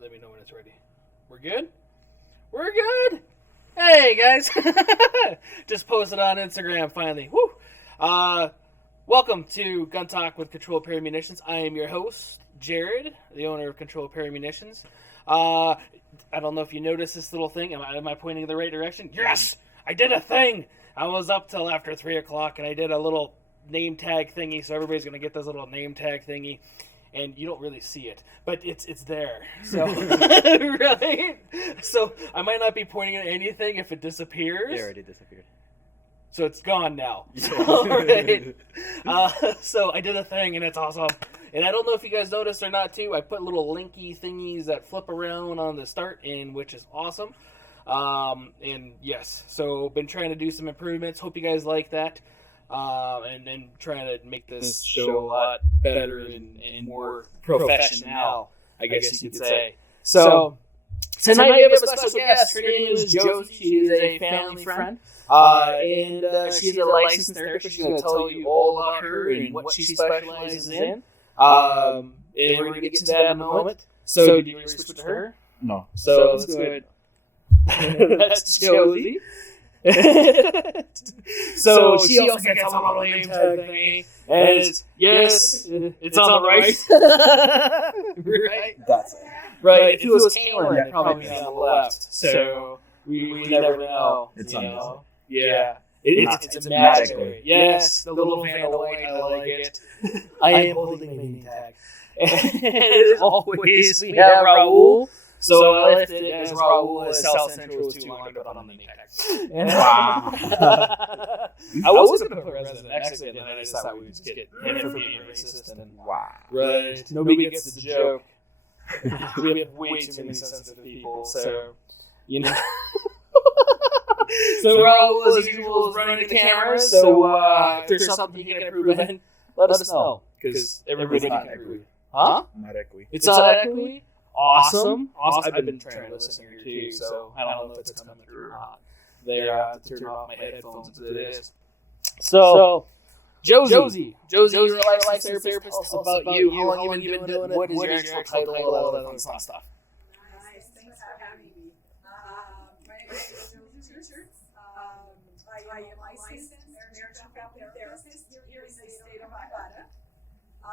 Let me know when it's ready. We're good? We're good! Hey, guys! Just posted on Instagram, finally. Woo! Welcome to Gun Talk with Control Perry Munitions. I am your host, Jared, the owner of Control Perry Munitions. I don't know if you noticed this little thing. Am I pointing in the right direction? Yes! I did a thing! I was up till after 3 o'clock, and I did a little name tag thingy, so everybody's going to get this little name tag thingy. And you don't really see it, but it's there. So, right? So I might not be pointing at anything if it disappears. It already disappeared. So it's gone now. All right. So I did a thing, and it's awesome. And I don't know if you guys noticed or not, too. I put little linky thingies that flip around on the start, and which is awesome. And yes, so been trying to do some improvements. Hope you guys like that. And then trying to make this show a lot better and more professional, I guess you could say. So tonight we have a special guest. Her name is Josi. She is a family friend. And she's a licensed therapist. She's going to tell you all about her and what she specializes in. And we're going to get to that in a moment. So do you want to switch to her? No. So let's go ahead. That's Josi. So she also gets a little name tag thingy, and it's on the right. Right? That's it. Right. If it was Kalen, it'd probably be on the left. So we never know. It's on this. Yeah. It's imaginary. Yes, the little fan of the white, I like it. I am holding a name tag. And as always, we have Raul. So I left it as Raul as South Central was too long to put on the name tag. Wow. I was going to put resident exit, and then I decided we would just get hit for being racist. And wow. Right. Nobody gets the joke. We have way too many sensitive people, so, you know. So Raul, as usual, is running the cameras, so if there's something you can improve in, let us know, because everybody can improve. Huh? Not equi. It's not equi? awesome. I've been trying to listen here too, so I don't know if it's coming through or not. There, I have to turn off my headphones if it is. So Josi, real life therapist. Tell us about you. How long you been doing it? What is your actual title? All that fun stuff. Nice, thanks for having me. My name is Josi Richards. I am licensed marriage and family therapist here in the state of Nevada. I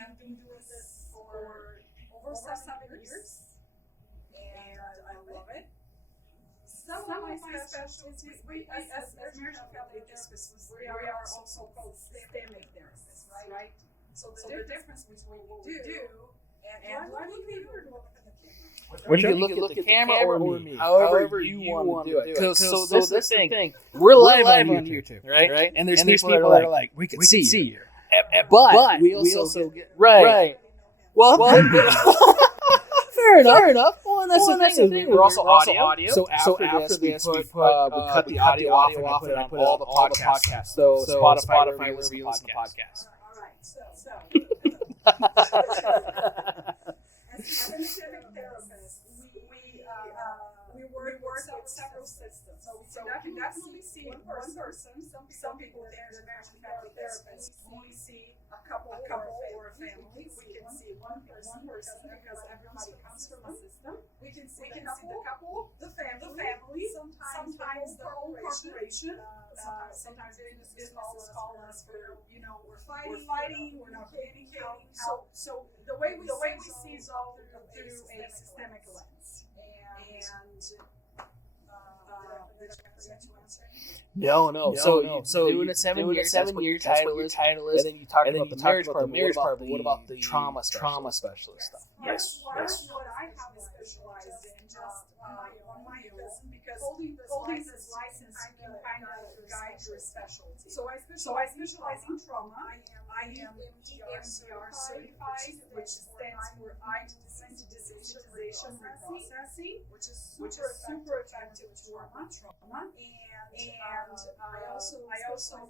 have been doing this for over 7 years, and I love it. Some of my specialties, as marriage and family therapists, we are also called systemic therapists, right? So the difference between what we do and what we do. When you can look at the camera or me, however you want to do it. So this is the thing. We're live on YouTube, right? And there's people that are like, we can see you. But we also get... Right. Well, fair enough. Well, and that's the thing. We're also audio. So after this, we cut the audio off and put it on all the podcasts. So Spotify, wherever you listen to podcasts. All right. So as a systemic therapist, we work with several systems. So we can definitely see one person. Some people there as a marriage and family therapist only see a couple or a family. We can see one person because everybody comes from a system. We can see the couple, the family, sometimes the whole corporation. Sometimes businesses call us for, we're fighting, we're not communicating. So the way we see is all through a systemic lens. No. So doing it 7 years, that's what your title is. And then you talk about the marriage part, but what about the trauma specialist stuff? Yes. What I have specialized in just on my own, because holding this license, you can kind of guide your specialty. So I specialize in trauma. I am EMDR certified, which stands for desensitization reprocessing, which is super effective trauma. And I also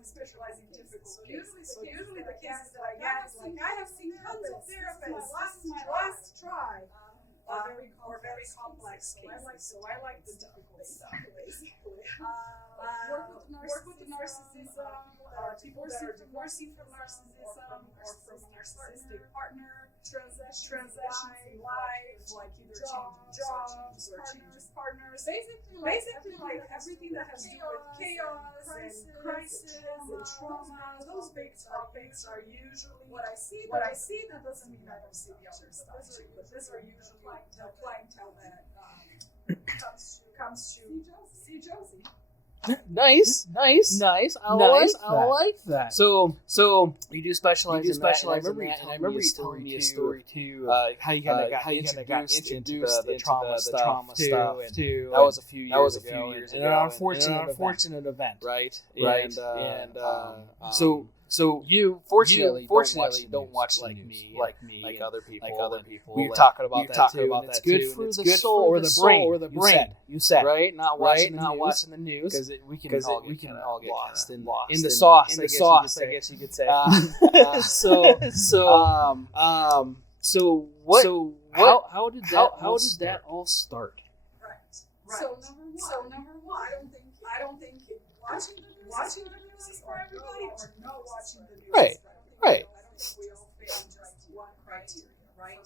specialize in difficult cases. So usually the cases that I get is like, I have seen tons of therapists. This is my last try. Very complex cases. So I like the difficult stuff, basically. Work with the narcissism, people that are divorcing from narcissism or from a narcissistic partner, transitions in life, like either changing jobs or changing partners. Basically like everything that has to do with chaos and crisis and trauma. Those big topics are usually what I see. That doesn't mean I don't see the other stuff too, but these are usually the clientele that comes to see Josi. Nice. I like that. So you do specialize in that. And I remember you telling me a story too. How you kind of got introduced into the trauma stuff too. That was a few years ago. And an unfortunate event, right? So you fortunately don't watch like me, like other people. We were talking about that too. It's good for the soul or the brain. You said right, not watching the news because we can all get lost in the sauce. I guess you could say. How did that all start? Right. So number one, I don't think watching the news is for everybody, or not watching the news. Right. I don't think we all fit into just one criteria, right?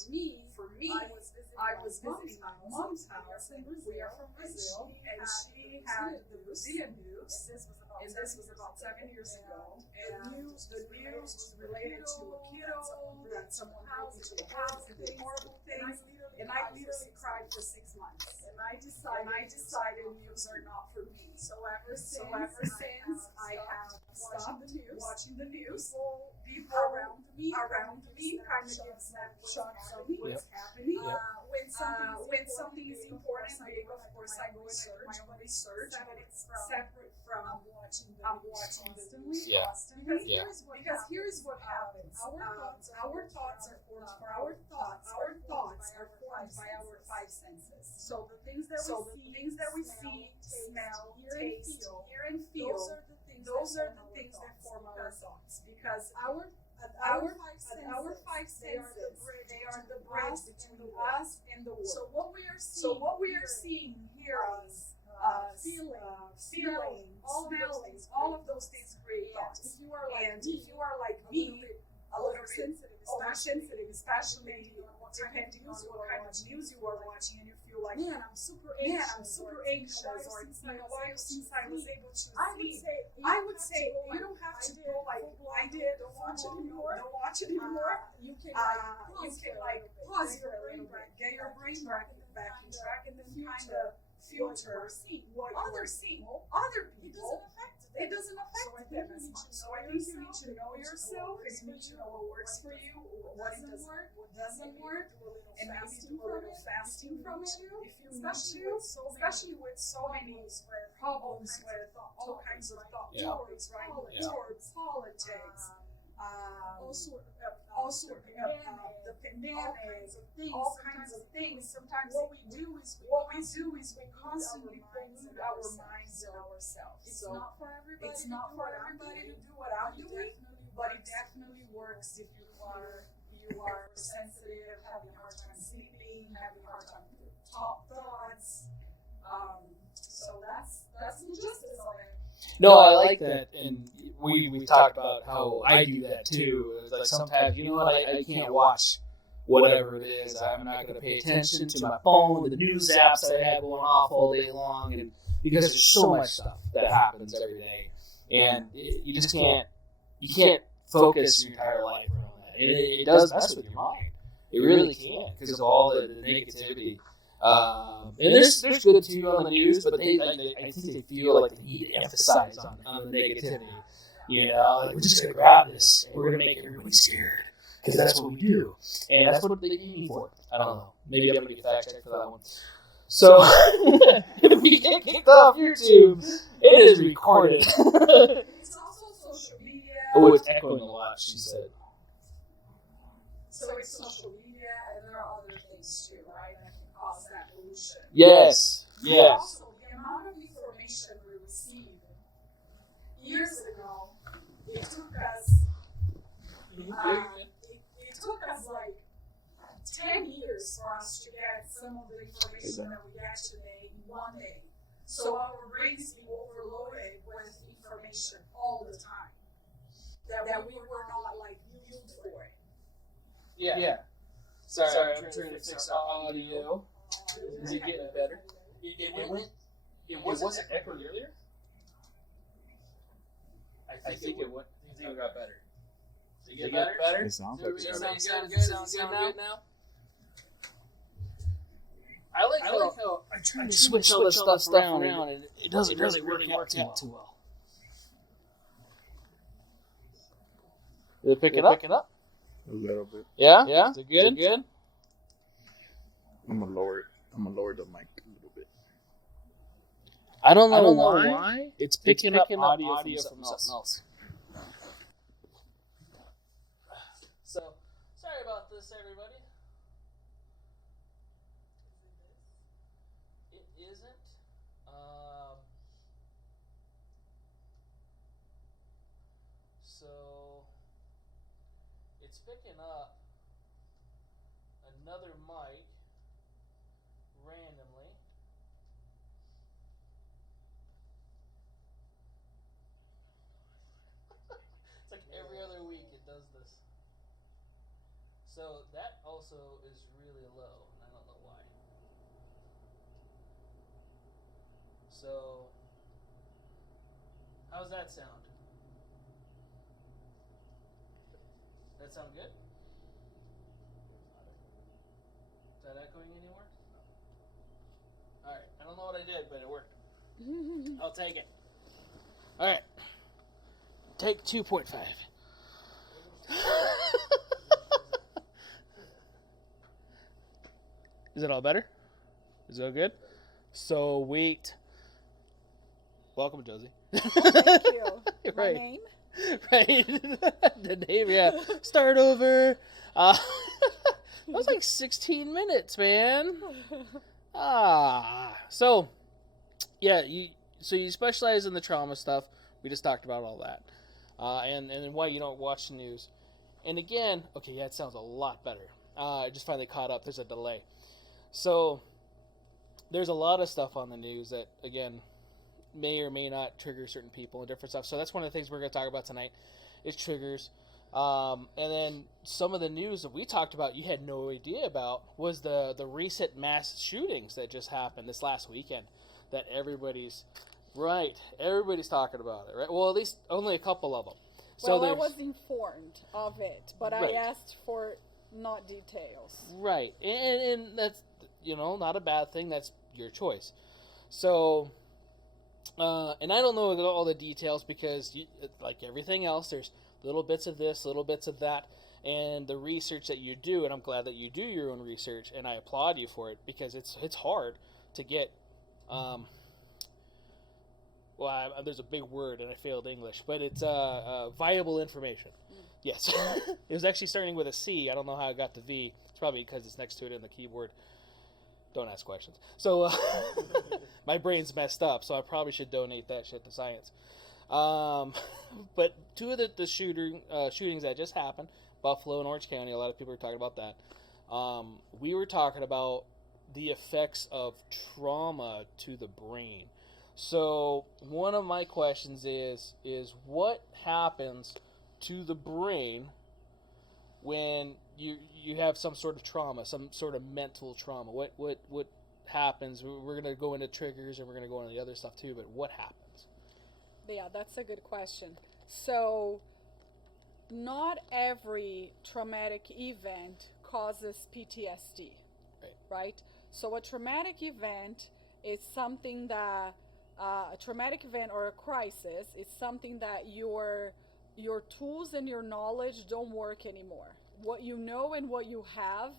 For me, I was visiting my mom's house, and we are from Brazil, and she had the Brazilian news, and this was about 7 years ago. And the news was related to a kiddo that someone broke into the house and did horrible things, and I literally cried for 6 months. And I decided news are not for me. So ever since I have stopped watching the news. People around me kind of give snapshots of what's happening. When something is important and big, of course I go and I do my own research, but it's separate from I'm watching constantly. Because here's what happens. Our thoughts are formed by our 5 senses. So the things that we see, smell, taste, hear and feel, those are the things that form our thoughts. Because our 5 senses, they are the bridge between us and the world. So what we are seeing, hearing, feeling, smelling, all of those things create thoughts. And if you are like me, a little bit oversensitive, especially depending on what kind of news you are watching, and you feel like, man, I'm super anxious, or it's been a while since I was able to sleep. I would say you don't have to go like I did. Don't watch it anymore. You can like pause for a little bit, get your brain back in track, and then kind of filter what you are seeing. Other people, it doesn't affect them as much. So I think you need to know yourself, and you need to know what works for you, what doesn't work, and maybe do a little fasting from it if you need to, especially with so many problems with all kinds of thought towards, right? Towards politics, also the pandemic, all kinds of things. Sometimes what we do is we constantly pollute our minds and ourselves. It's not for everybody to do what I'm doing, but it definitely works if you are sensitive, having a hard time sleeping, having a hard time with thoughts. So that's the justice of it. No, I like that, and we talked about how I do that too. It's like sometimes, you know what, I can't watch whatever it is. I'm not going to pay attention to my phone, the news apps that I have going off all day long, and because there's so much stuff that happens every day, and you just can't focus your entire life around that. It does mess with your mind. It really can, because of all the negativity. And there's good too on the news, but I think they feel like they need to emphasize on the negativity. You know, like, we're just going to grab this, and we're going to make everybody scared, because that's what we do. And that's what they need me for. I don't know. Maybe I'm going to get fact checked for that one. So, if we get kicked off YouTube, it is recorded. It's also social media. Oh, it's echoing a lot, she said. So it's social media, and there are other things too, right, that can cause that pollution. Yes. Also, the amount of information we receive. Years ago, it took us like 10 years for us to get some of the information that we get today in one day. So our brains being overloaded with information all the time that we were not like built for it. Yeah. Sorry, I'm trying to fix our audio. Is it getting better? It wasn't echoing earlier? I think it went. I think it got better. Did it get better? It sounds like it's better. Sounds good now? I like how I try to switch all this stuff around, and it doesn't really work out too well. Did it pick it up? A little bit. Yeah? Is it good? I'm gonna lower the mic a little bit. I don't know why. It's picking up audio from something else. So, sorry about this, everybody. It isn't. So, it's picking up another mic randomly. It's like every other week it does this. So that also is really low, and I don't know why. So, how's that sound? That sound good? Is that echoing anymore? Alright, I don't know what I did, but it worked. I'll take it. Alright. Take 2.5. Is it all better? Is it all good? So wait. Welcome, Josie. Thank you. Right. My name? Right. The name, yeah. Start over. That was like 16 minutes, man. So, yeah, you specialize in the trauma stuff. We just talked about all that. And why you don't watch the news. And again, okay, yeah, it sounds a lot better. I just finally caught up. There's a delay. So there's a lot of stuff on the news that, again, may or may not trigger certain people and different stuff. So that's one of the things we're going to talk about tonight is triggers. And then some of the news that we talked about you had no idea about was the recent mass shootings that just happened this last weekend that everybody's talking about it, right? Well, at least only a couple of them. So well, I was informed of it, but I asked for not details. Right. And that's, not a bad thing. That's your choice. So, and I don't know all the details because, like everything else, there's little bits of this, little bits of that, and the research that you do, and I'm glad that you do your own research, and I applaud you for it because it's hard to get, there's a big word and I failed English, but it's viable information. Yes. It was actually starting with a C. I don't know how I got to V. It's probably because it's next to it in the keyboard. Don't ask questions. So my brain's messed up, so I probably should donate that shit to science. But two of the shootings that just happened, Buffalo and Orange County, a lot of people are talking about that. We were talking about the effects of trauma to the brain. So one of my questions is what happens to the brain when you have some sort of trauma, some sort of mental trauma? What happens? We're going to go into triggers and we're going to go into the other stuff too, but what happens? Yeah, that's a good question. So not every traumatic event causes PTSD, right? So a traumatic event is something that a traumatic event or a crisis is something that your tools and your knowledge don't work anymore. What you know and what you have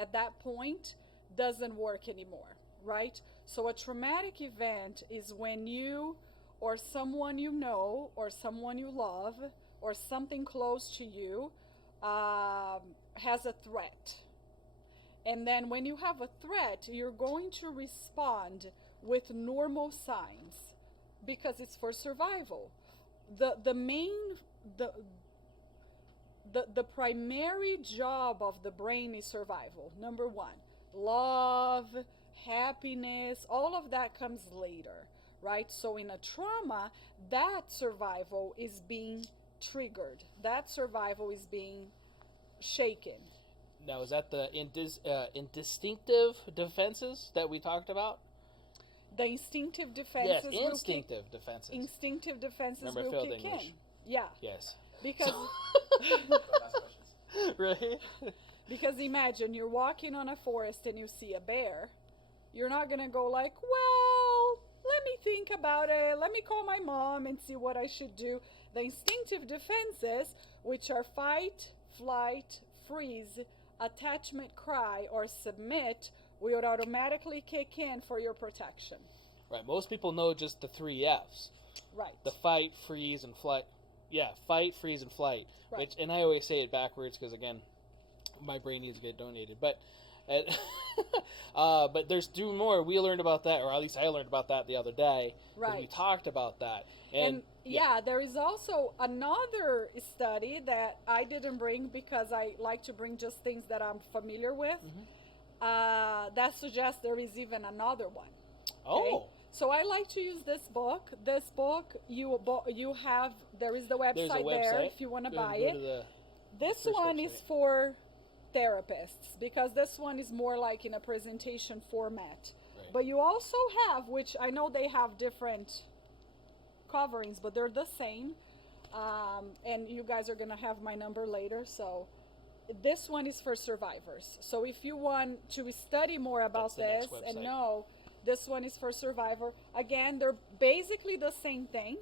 at that point doesn't work anymore, right? So a traumatic event is when you or someone you know or someone you love or something close to you has a threat. And then when you have a threat, you're going to respond with normal signs because it's for survival. The primary job of the brain is survival. Number one, love, happiness, all of that comes later, right? So in a trauma, that survival is being triggered. That survival is being shaken. Now, is that the instinctive defenses that we talked about? The instinctive defenses. Yes, instinctive defenses. Instinctive defenses Remember, will failed kick English. in. Yeah. Yes. Because right? Because imagine you're walking on a forest and you see a bear. You're not going to go like, well, let me think about it. Let me call my mom and see what I should do. The instinctive defenses, which are fight, flight, freeze, attachment, cry, or submit, will automatically kick in for your protection. Right. Most people know just the 3 Fs. Right. The fight, freeze, and flight. Yeah, fight, freeze, and flight. Right. Which, and I always say it backwards because, again, my brain needs to get donated. But but there's two more. We learned about that, or at least I learned about that the other day. Right. We talked about that. And yeah, there is also another study that I didn't bring because I like to bring just things that I'm familiar with. Mm-hmm. That suggests there is even another one. Okay? Oh. So I like to use this book. This book, you have, there is the website there if you want to buy it. This one is for therapists because this one is more like in a presentation format. Right. But you also have, which I know they have different coverings, but they're the same. And you guys are going to have my number later. So this one is for survivors. So if you want to study more about this and know, this one is for survivor. Again, they're basically the same thing.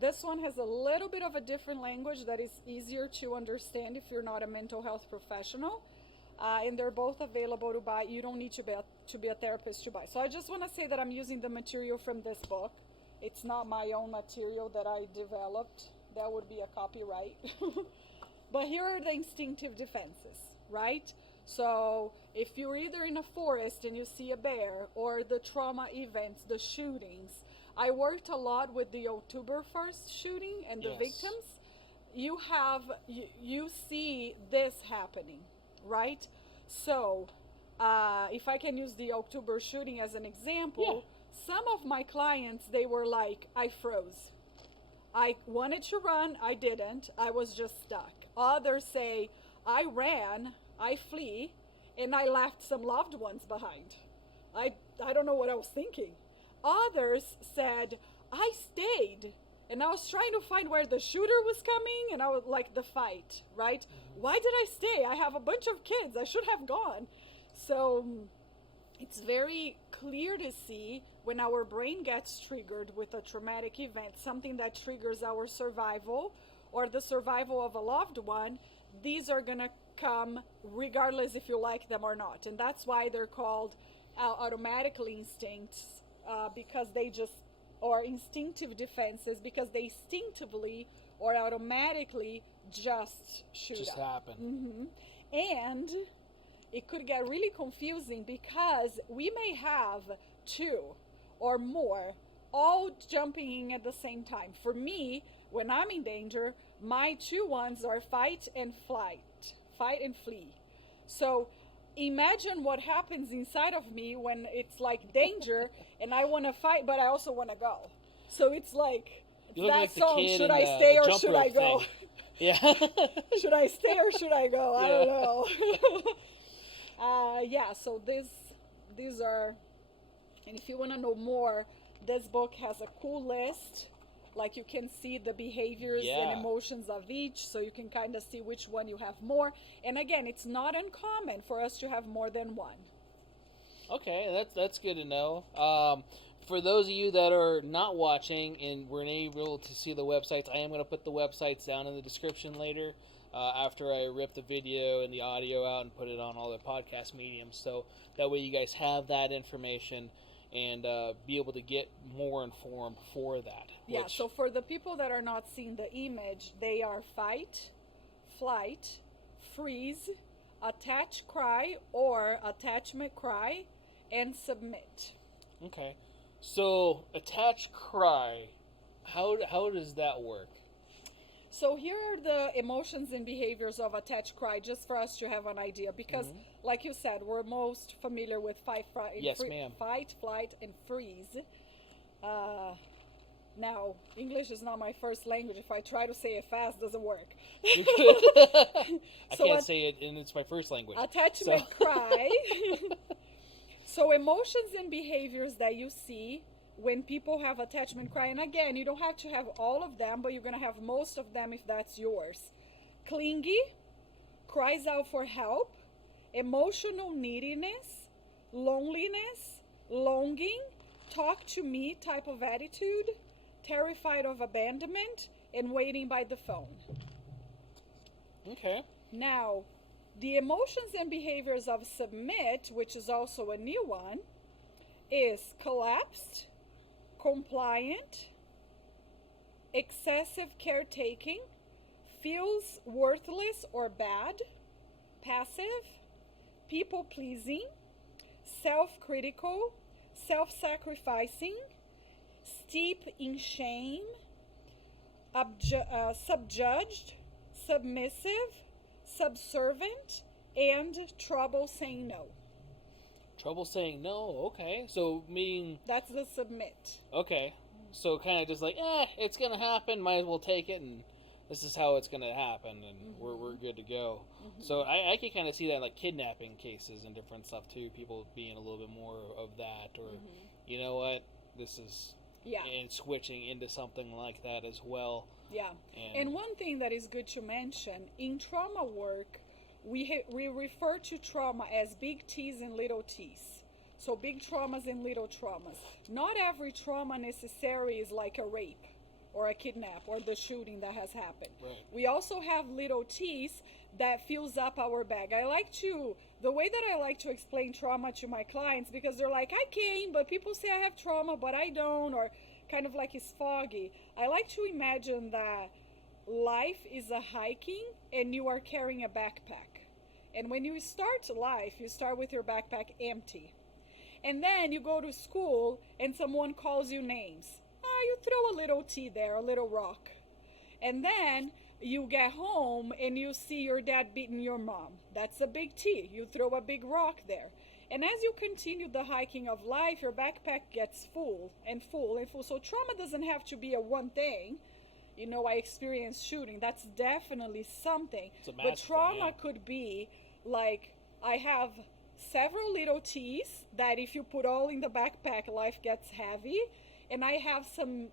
This one has a little bit of a different language that is easier to understand if you're not a mental health professional. And they're both available to buy. You don't need to be a therapist to buy. So I just want to say that I'm using the material from this book. It's not my own material that I developed. That would be a copyright. But here are the instinctive defenses, right? So if you're either in a forest and you see a bear, or the trauma events, the shootings. I worked a lot with the October 1st shooting and the victims. you see this happening, right? So if I can use the October shooting as an example, some of my clients, they were like, I froze. I wanted to run, I didn't. I was just stuck. Others say, I ran, I flee, and I left some loved ones behind. I don't know what I was thinking. Others said, I stayed, and I was trying to find where the shooter was coming, and I was like, the fight, right? Why did I stay? I have a bunch of kids. I should have gone. So it's very clear to see when our brain gets triggered with a traumatic event, something that triggers our survival or the survival of a loved one, these are going to come regardless if you like them or not. And that's why they're called automatic instincts, because they just, or instinctive defenses, because they instinctively or automatically just shoot Just up. happen. And it could get really confusing because we may have two or more all jumping in at the same time. For me, when I'm in danger, my two ones are fight and flight, fight and flee. So imagine what happens inside of me when it's like danger and I want to fight, but I also want to go. So it's like that like song, should I stay or should I go? Yeah. Should I stay or should I go? I don't know. So these are, and if you want to know more, this book has a cool list. Like you can see the behaviors and emotions of each, so you can kind of see which one you have more. And again, it's not uncommon for us to have more than one. Okay, that's good to know. For those of you that are not watching and weren't able to see the websites, I am going to put the websites down in the description later after I rip the video and the audio out and put it on all the podcast mediums. So that way you guys have that information and be able to get more informed for that. Yeah, so for the people that are not seeing the image, they are fight, flight, freeze, attach cry or attachment cry, and submit. Okay. So attach cry, how does that work? So here are the emotions and behaviors of attach cry, just for us to have an idea, because like you said, we're most familiar with fight, flight, and freeze. Now, English is not my first language. If I try to say it fast, it doesn't work. I can't say it, and it's my first language. Attachment cry. So emotions and behaviors that you see when people have attachment cry, and again, you don't have to have all of them, but you're going to have most of them if that's yours. Clingy, cries out for help, emotional neediness, loneliness, longing, talk to me type of attitude, terrified of abandonment, and waiting by the phone. Okay. Now, the emotions and behaviors of submit, which is also a new one, is collapsed, compliant, excessive caretaking, feels worthless or bad, passive, people-pleasing, self-critical, self-sacrificing, steep in shame, subjudged, submissive, subservient, and trouble saying no. Trouble saying no, okay. So meaning... That's the submit. Okay. So kind of just like, it's going to happen, might as well take it, and this is how it's going to happen, and we're good to go. So I can kind of see that in like kidnapping cases and different stuff too, people being a little bit more of that, or you know what, this is... and switching into something like that as well. Yeah. And one thing that is good to mention, in trauma work, we refer to trauma as big T's and little t's. So big traumas and little traumas. Not every trauma necessarily is like a rape or a kidnap or the shooting that has happened. Right. We also have little t's that fills up our bag. The way that I like to explain trauma to my clients, because they're like, I came, but people say I have trauma, but I don't, or kind of like it's foggy. I like to imagine that life is a hiking and you are carrying a backpack. And when you start life, you start with your backpack empty. And then you go to school and someone calls you names. You throw a little T there, a little rock. And then you get home and you see your dad beating your mom. That's a big T. You throw a big rock there. And as you continue the hiking of life, your backpack gets full and full and full. So trauma doesn't have to be a one thing. I experienced shooting. That's definitely something. But trauma could be like, I have several little T's that if you put all in the backpack, life gets heavy. And I have some,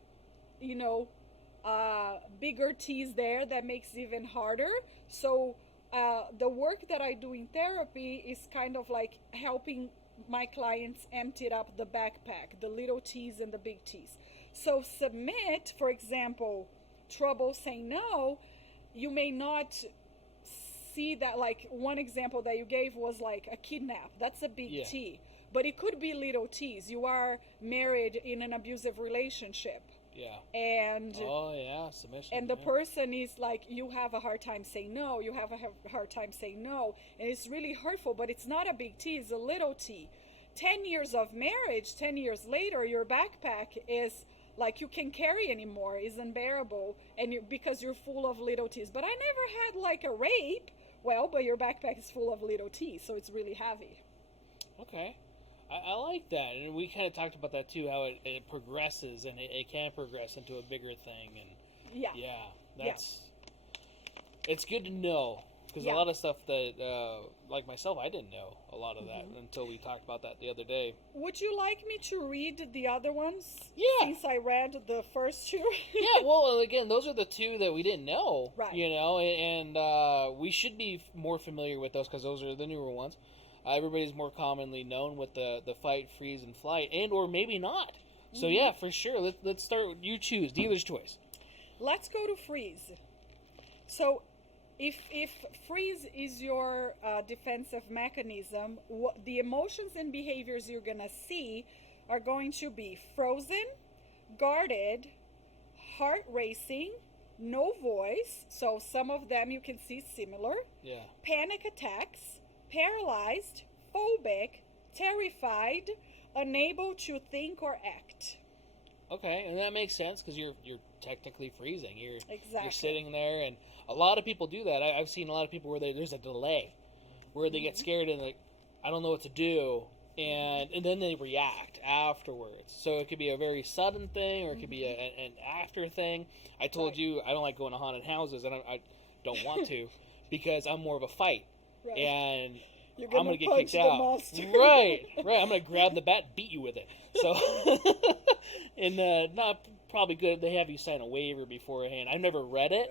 bigger T's there that makes it even harder. So the work that I do in therapy is kind of like helping my clients empty up the backpack, the little T's and the big T's. So submit, for example, trouble saying no, you may not see that. Like one example that you gave was like a kidnap. That's a big T. But it could be little T's. You are married in an abusive relationship. Yeah. And submission. And the person is like, you have a hard time saying no. You have a hard time saying no, and it's really hurtful. But it's not a big T. It's a little T. 10 years of marriage, 10 years later, your backpack is like you can't carry anymore. Is unbearable, and because you're full of little T's. But I never had like a rape. Well, but your backpack is full of little T's, so it's really heavy. Okay. I like that, and we kind of talked about that too, how it progresses, and it can progress into a bigger thing, and it's good to know, because a lot of stuff that, like myself, I didn't know a lot of that until we talked about that the other day. Would you like me to read the other ones? Yeah. Since I read the first two? Yeah, well, again, those are the two that we didn't know, right? And we should be more familiar with those, because those are the newer ones. Everybody's more commonly known with the fight, freeze, and flight, and or maybe not. So yeah, for sure. Let's start with you choose. Dealer's choice. Let's go to freeze. So if freeze is your defensive mechanism, the emotions and behaviors you're going to see are going to be frozen, guarded, heart racing, no voice. So some of them you can see similar. Yeah. Panic attacks, paralyzed, phobic, terrified, unable to think or act. Okay, and that makes sense because you're technically freezing. You're sitting there, and a lot of people do that. I've seen a lot of people where there's a delay, where they get scared and like, I don't know what to do, and then they react afterwards. So it could be a very sudden thing, or it could be an after thing. I told you I don't like going to haunted houses, and I don't want to because I'm more of a fight. Right. And I'm gonna get kicked out. Right. I'm gonna grab the bat, and beat you with it. So, and not probably good if they have you sign a waiver beforehand. I've never read it,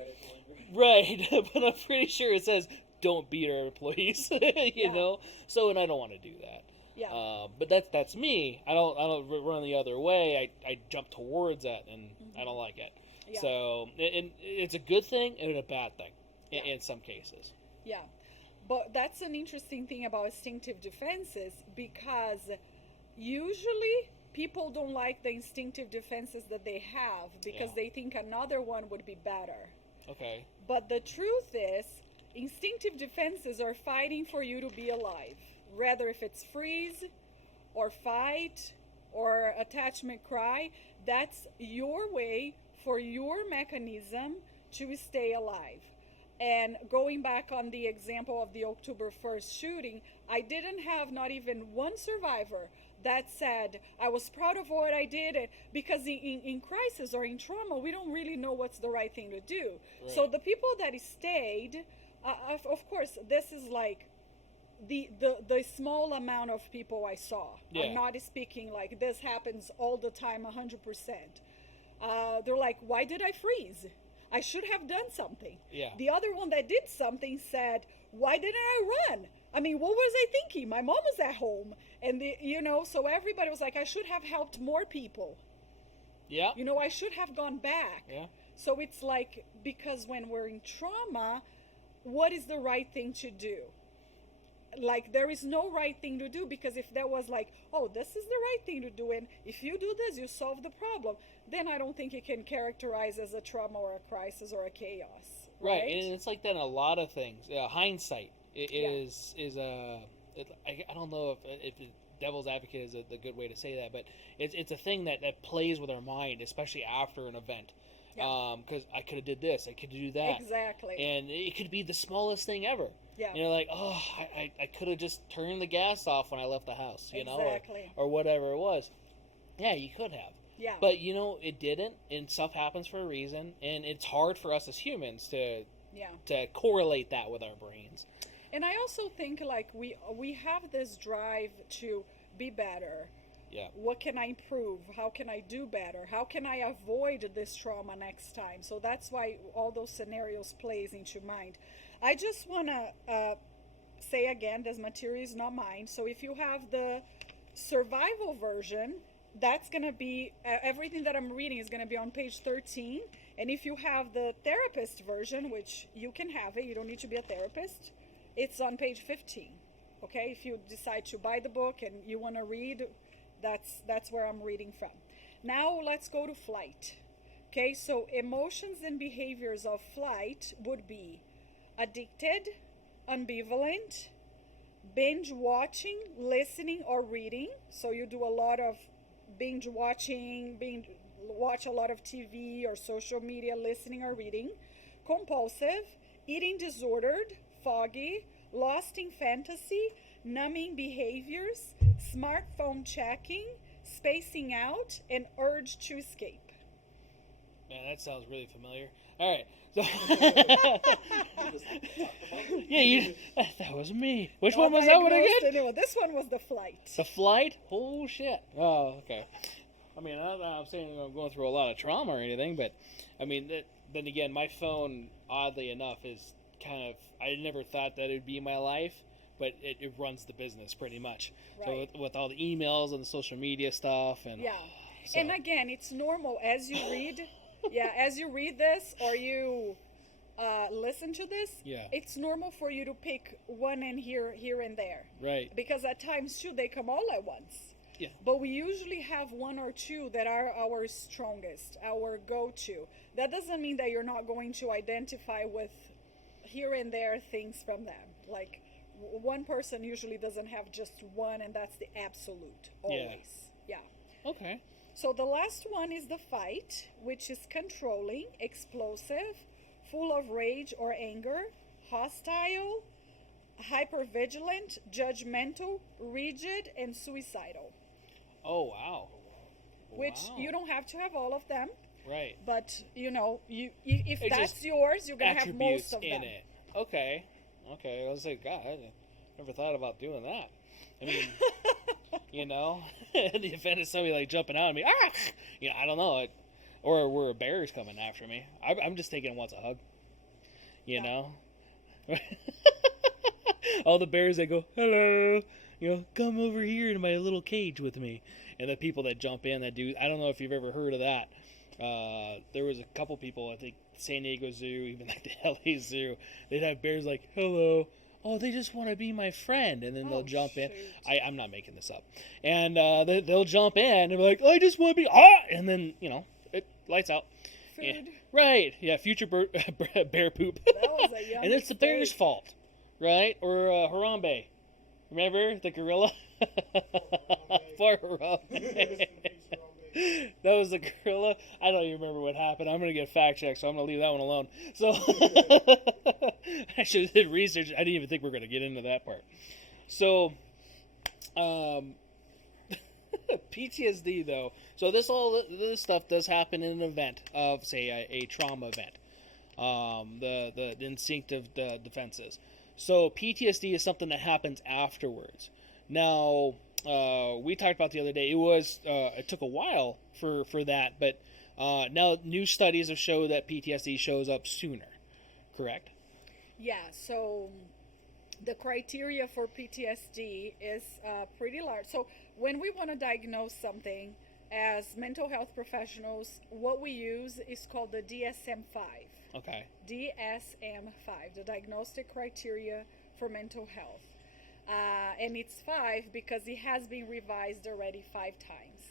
right? But I'm pretty sure it says don't beat our employees. you know. So, and I don't want to do that. Yeah. But that's me. I don't run the other way. I jump towards that, and I don't like it. Yeah. So, and it's a good thing and a bad thing in some cases. Yeah. But that's an interesting thing about instinctive defenses, because usually people don't like the instinctive defenses that they have because they think another one would be better. Okay. But the truth is, instinctive defenses are fighting for you to be alive. Rather if it's freeze or fight or attachment cry, that's your way for your mechanism to stay alive. And going back on the example of the October 1st shooting, I didn't have not even one survivor that said, I was proud of what I did. Because in crisis or in trauma, we don't really know what's the right thing to do. Right. So the people that stayed, of course, this is like the small amount of people I saw. Yeah. I'm not speaking like this happens all the time, 100%. They're like, why did I freeze? I should have done something. Yeah. The other one that did something said, why didn't I run? I mean, what was I thinking? My mom was at home. And, so everybody was like, I should have helped more people. Yeah. I should have gone back. Yeah. So it's like, because when we're in trauma, what is the right thing to do? Like, there is no right thing to do, because if there was like, oh, this is the right thing to do, and if you do this, you solve the problem, then I don't think it can characterize as a trauma or a crisis or a chaos. Right? And it's like that in a lot of things. Hindsight is I don't know if devil's advocate is the good way to say that, but it's a thing that plays with our mind, especially after an event. because I could have did this, I could do that. Exactly. And it could be the smallest thing ever. Yeah. You know, like, oh, I could have just turned the gas off when I left the house, you know, Exactly. or whatever it was. Yeah, you could have. Yeah. But, you know, it didn't, and stuff happens for a reason, and it's hard for us as humans to correlate that with our brains. And I also think, like, we have this drive to be better. Yeah. What can I improve? How can I do better? How can I avoid this trauma next time? So that's why all those scenarios plays into mind. I just want to say again, this material is not mine. So if you have the survival version, that's going to be, everything that I'm reading is going to be on page 13. And if you have the therapist version, which you can have it, you don't need to be a therapist, it's on page 15. Okay, if you decide to buy the book and you want to read, that's where I'm reading from. Now let's go to flight. Okay, so emotions and behaviors of flight would be addicted, ambivalent, binge watching, listening, or reading. So you do a lot of binge watching, watch a lot of TV or social media, listening or reading. Compulsive, eating disordered, foggy, lost in fantasy, numbing behaviors, smartphone checking, spacing out, and urge to escape. Man, that sounds really familiar. All right. So that was me. Which one was that one again? Anyway, this one was the flight. The flight? Oh, shit. Oh, okay. I mean, I'm saying I'm going through a lot of trauma or anything, but, I mean, then again, my phone, oddly enough, is kind of, I never thought that it would be my life, but it runs the business pretty much. Right. So with all the emails and the social media stuff. And so. And again, it's normal as you read, as you read this or you listen to this, it's normal for you to pick one and here and there. Right. Because at times, too, they come all at once. Yeah. But we usually have one or two that are our strongest, our go-to. That doesn't mean that you're not going to identify with here and there things from them. Like, one person usually doesn't have just one, and that's the absolute, always. Yeah. Okay. So the last one is the fight, which is controlling, explosive, full of rage or anger, hostile, hypervigilant, judgmental, rigid, and suicidal. Oh, wow. Which you don't have to have all of them. Right. But, if that's yours, you're going to have most of them. in it. Okay. I was like, God, I never thought about doing that. I mean, in the event of somebody like jumping out at me, I don't know. Or where a bear is coming after me. I'm just taking wants a hug. You know? All the bears that go, hello, come over here in my little cage with me. And the people that jump in that do, I don't know if you've ever heard of that. There was a couple people, I think San Diego Zoo, even like the LA Zoo, they'd have bears like, hello, oh, they just want to be my friend. And then they'll jump in. I'm not making this up. And they'll jump in and be like, I just want to be, and then, it lights out. Food. Yeah. Right. Yeah, future bear poop. That was a young And it's the bear's fault, right? Or Harambe. Remember the gorilla? Poor Harambe. That was the gorilla. I don't even remember what happened. I'm going to get fact checked, so I'm going to leave that one alone. So I should have did research. I didn't even think we were going to get into that part. So PTSD though. So this stuff does happen in an event of, say, a trauma event. The instinctive defenses. So PTSD is something that happens afterwards. Now, we talked about the other day. It took a while for that, but now new studies have shown that PTSD shows up sooner. Correct? Yeah. So the criteria for PTSD is pretty large. So when we want to diagnose something as mental health professionals, what we use is called the DSM-5. Okay. DSM-5, the diagnostic criteria for mental health. And it's 5 because it has been revised already 5 times.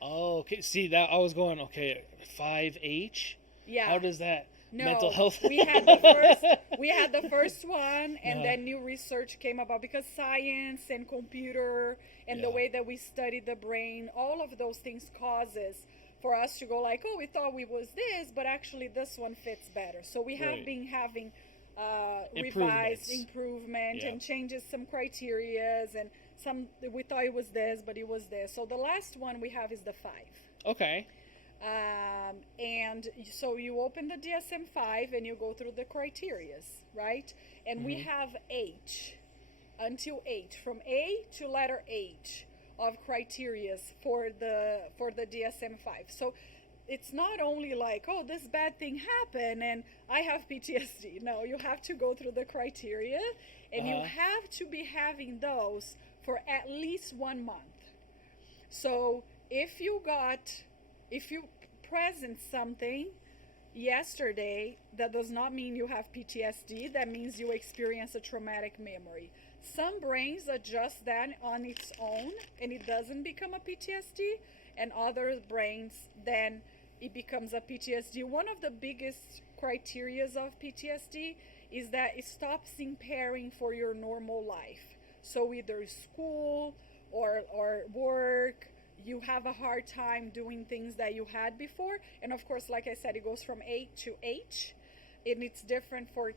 Oh, okay. See, that I was going, 5H? Yeah. How does that? No, mental health? we had the first one, and then new research came about because science and computer and the way that we study the brain, all of those things causes for us to go like, oh, we thought we was this, but actually this one fits better. So we have been having revised improvement and changes some criterias, and some we thought it was this, but it was this. So the last one we have is the 5. Okay. And so you open the DSM-5 and you go through the criterias, right? And we have 8 until 8, from A to letter H of criterias for the DSM-5. So it's not only like, oh, this bad thing happened and I have PTSD. No, you have to go through the criteria, and you have to be having those for at least 1 month. So if you present something yesterday, that does not mean you have PTSD. That means you experience a traumatic memory. Some brains adjust that on its own and it doesn't become a PTSD, and other brains, then it becomes a PTSD. One of the biggest criterias of PTSD is that it stops impairing for your normal life. So either school or work, you have a hard time doing things that you had before. And of course, like I said, it goes from A to H, and it's different for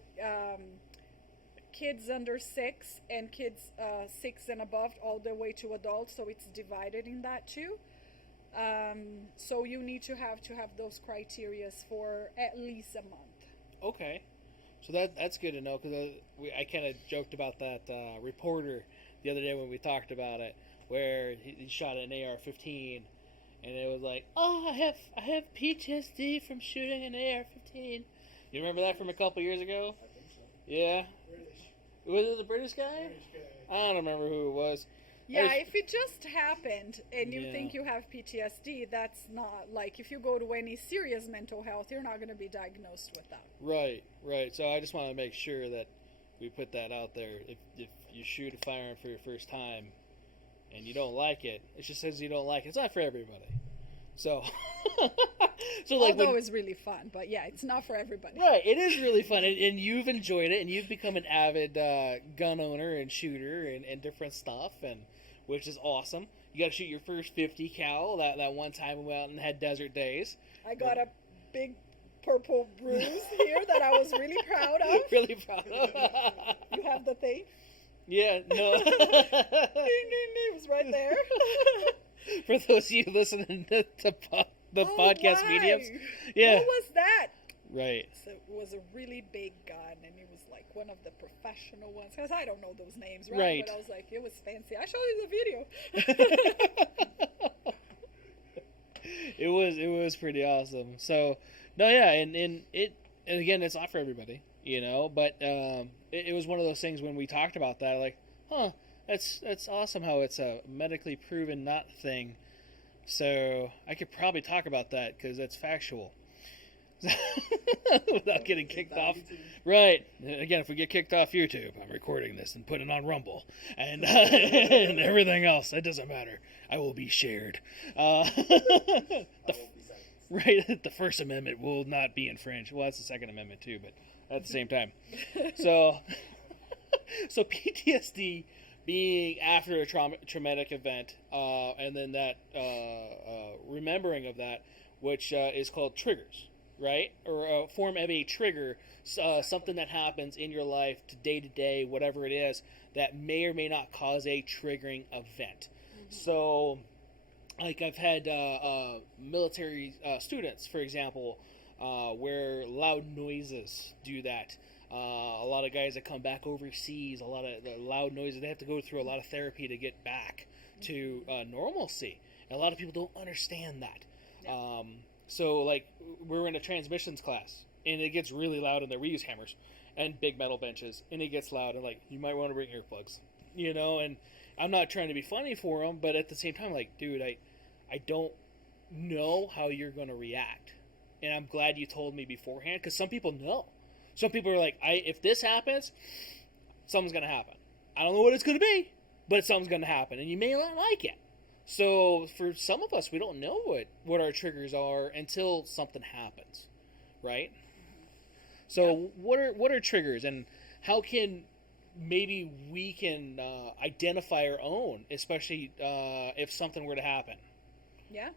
kids under 6 and kids 6 and above, all the way to adults. So it's divided in that too. So you need to have those criterias for at least a month. Okay, so that's good to know, because I kind of joked about that reporter the other day when we talked about it, where he shot an AR-15, and it was like, oh, I have PTSD from shooting an AR-15. You remember that from a couple years ago? I think so. Yeah. British. Was it the British guy? British guy. I don't remember who it was. Yeah, if it just happened and you think you have PTSD, that's not, like, if you go to any serious mental health, you're not going to be diagnosed with that. Right. So I just want to make sure that we put that out there. If you shoot a firearm for your first time and you don't like it, it just says you don't like it. It's not for everybody. So, although it's really fun, but yeah, it's not for everybody. Right, it is really fun, and you've enjoyed it, and you've become an avid gun owner and shooter and different stuff, and which is awesome. You got to shoot your first 50 cal. That one time we went out and had desert days. I got a big purple bruise here that I was really proud of. Really proud of. You have the thing? Yeah, no. Ding, ding, ding. It was right there. For those of you listening to the podcast mediums. Yeah. What was that? Right. So it was a really big gun, and it was like one of the professional ones. Because I don't know those names, right? But I was like, it was fancy. I showed you the video. It was pretty awesome. So, no, yeah, and again, it's not for everybody, but it was one of those things when we talked about that, like, that's awesome how it's a medically proven not thing. So I could probably talk about that because that's factual. Without getting kicked off. Right. Again, if we get kicked off YouTube, I'm recording this and putting it on Rumble and and everything else. It doesn't matter. I will be shared. Right. The First Amendment will not be infringed. Well, that's the Second Amendment too, but at the same time. So PTSD being after a traumatic event, and then that remembering of that, which is called triggers, right? Or a form of a trigger, something that happens in your life day to day, whatever it is, that may or may not cause a triggering event. Mm-hmm. So, like I've had military students, for example, where loud noises do that. A lot of guys that come back overseas, a lot of the loud noises, they have to go through a lot of therapy to get back to normalcy. And a lot of people don't understand that. Yeah. So, like, we're in a transmissions class, and it gets really loud in there. We use hammers and big metal benches, and it gets loud, and, like, you might want to bring earplugs, and I'm not trying to be funny for them, but at the same time, like, dude, I don't know how you're going to react. And I'm glad you told me beforehand, because some people know. Some people are like, if this happens, something's going to happen. I don't know what it's going to be, but something's going to happen, and you may not like it. So for some of us, we don't know what our triggers are until something happens, right? So what are triggers, and how can maybe we can identify our own, especially if something were to happen? Yeah.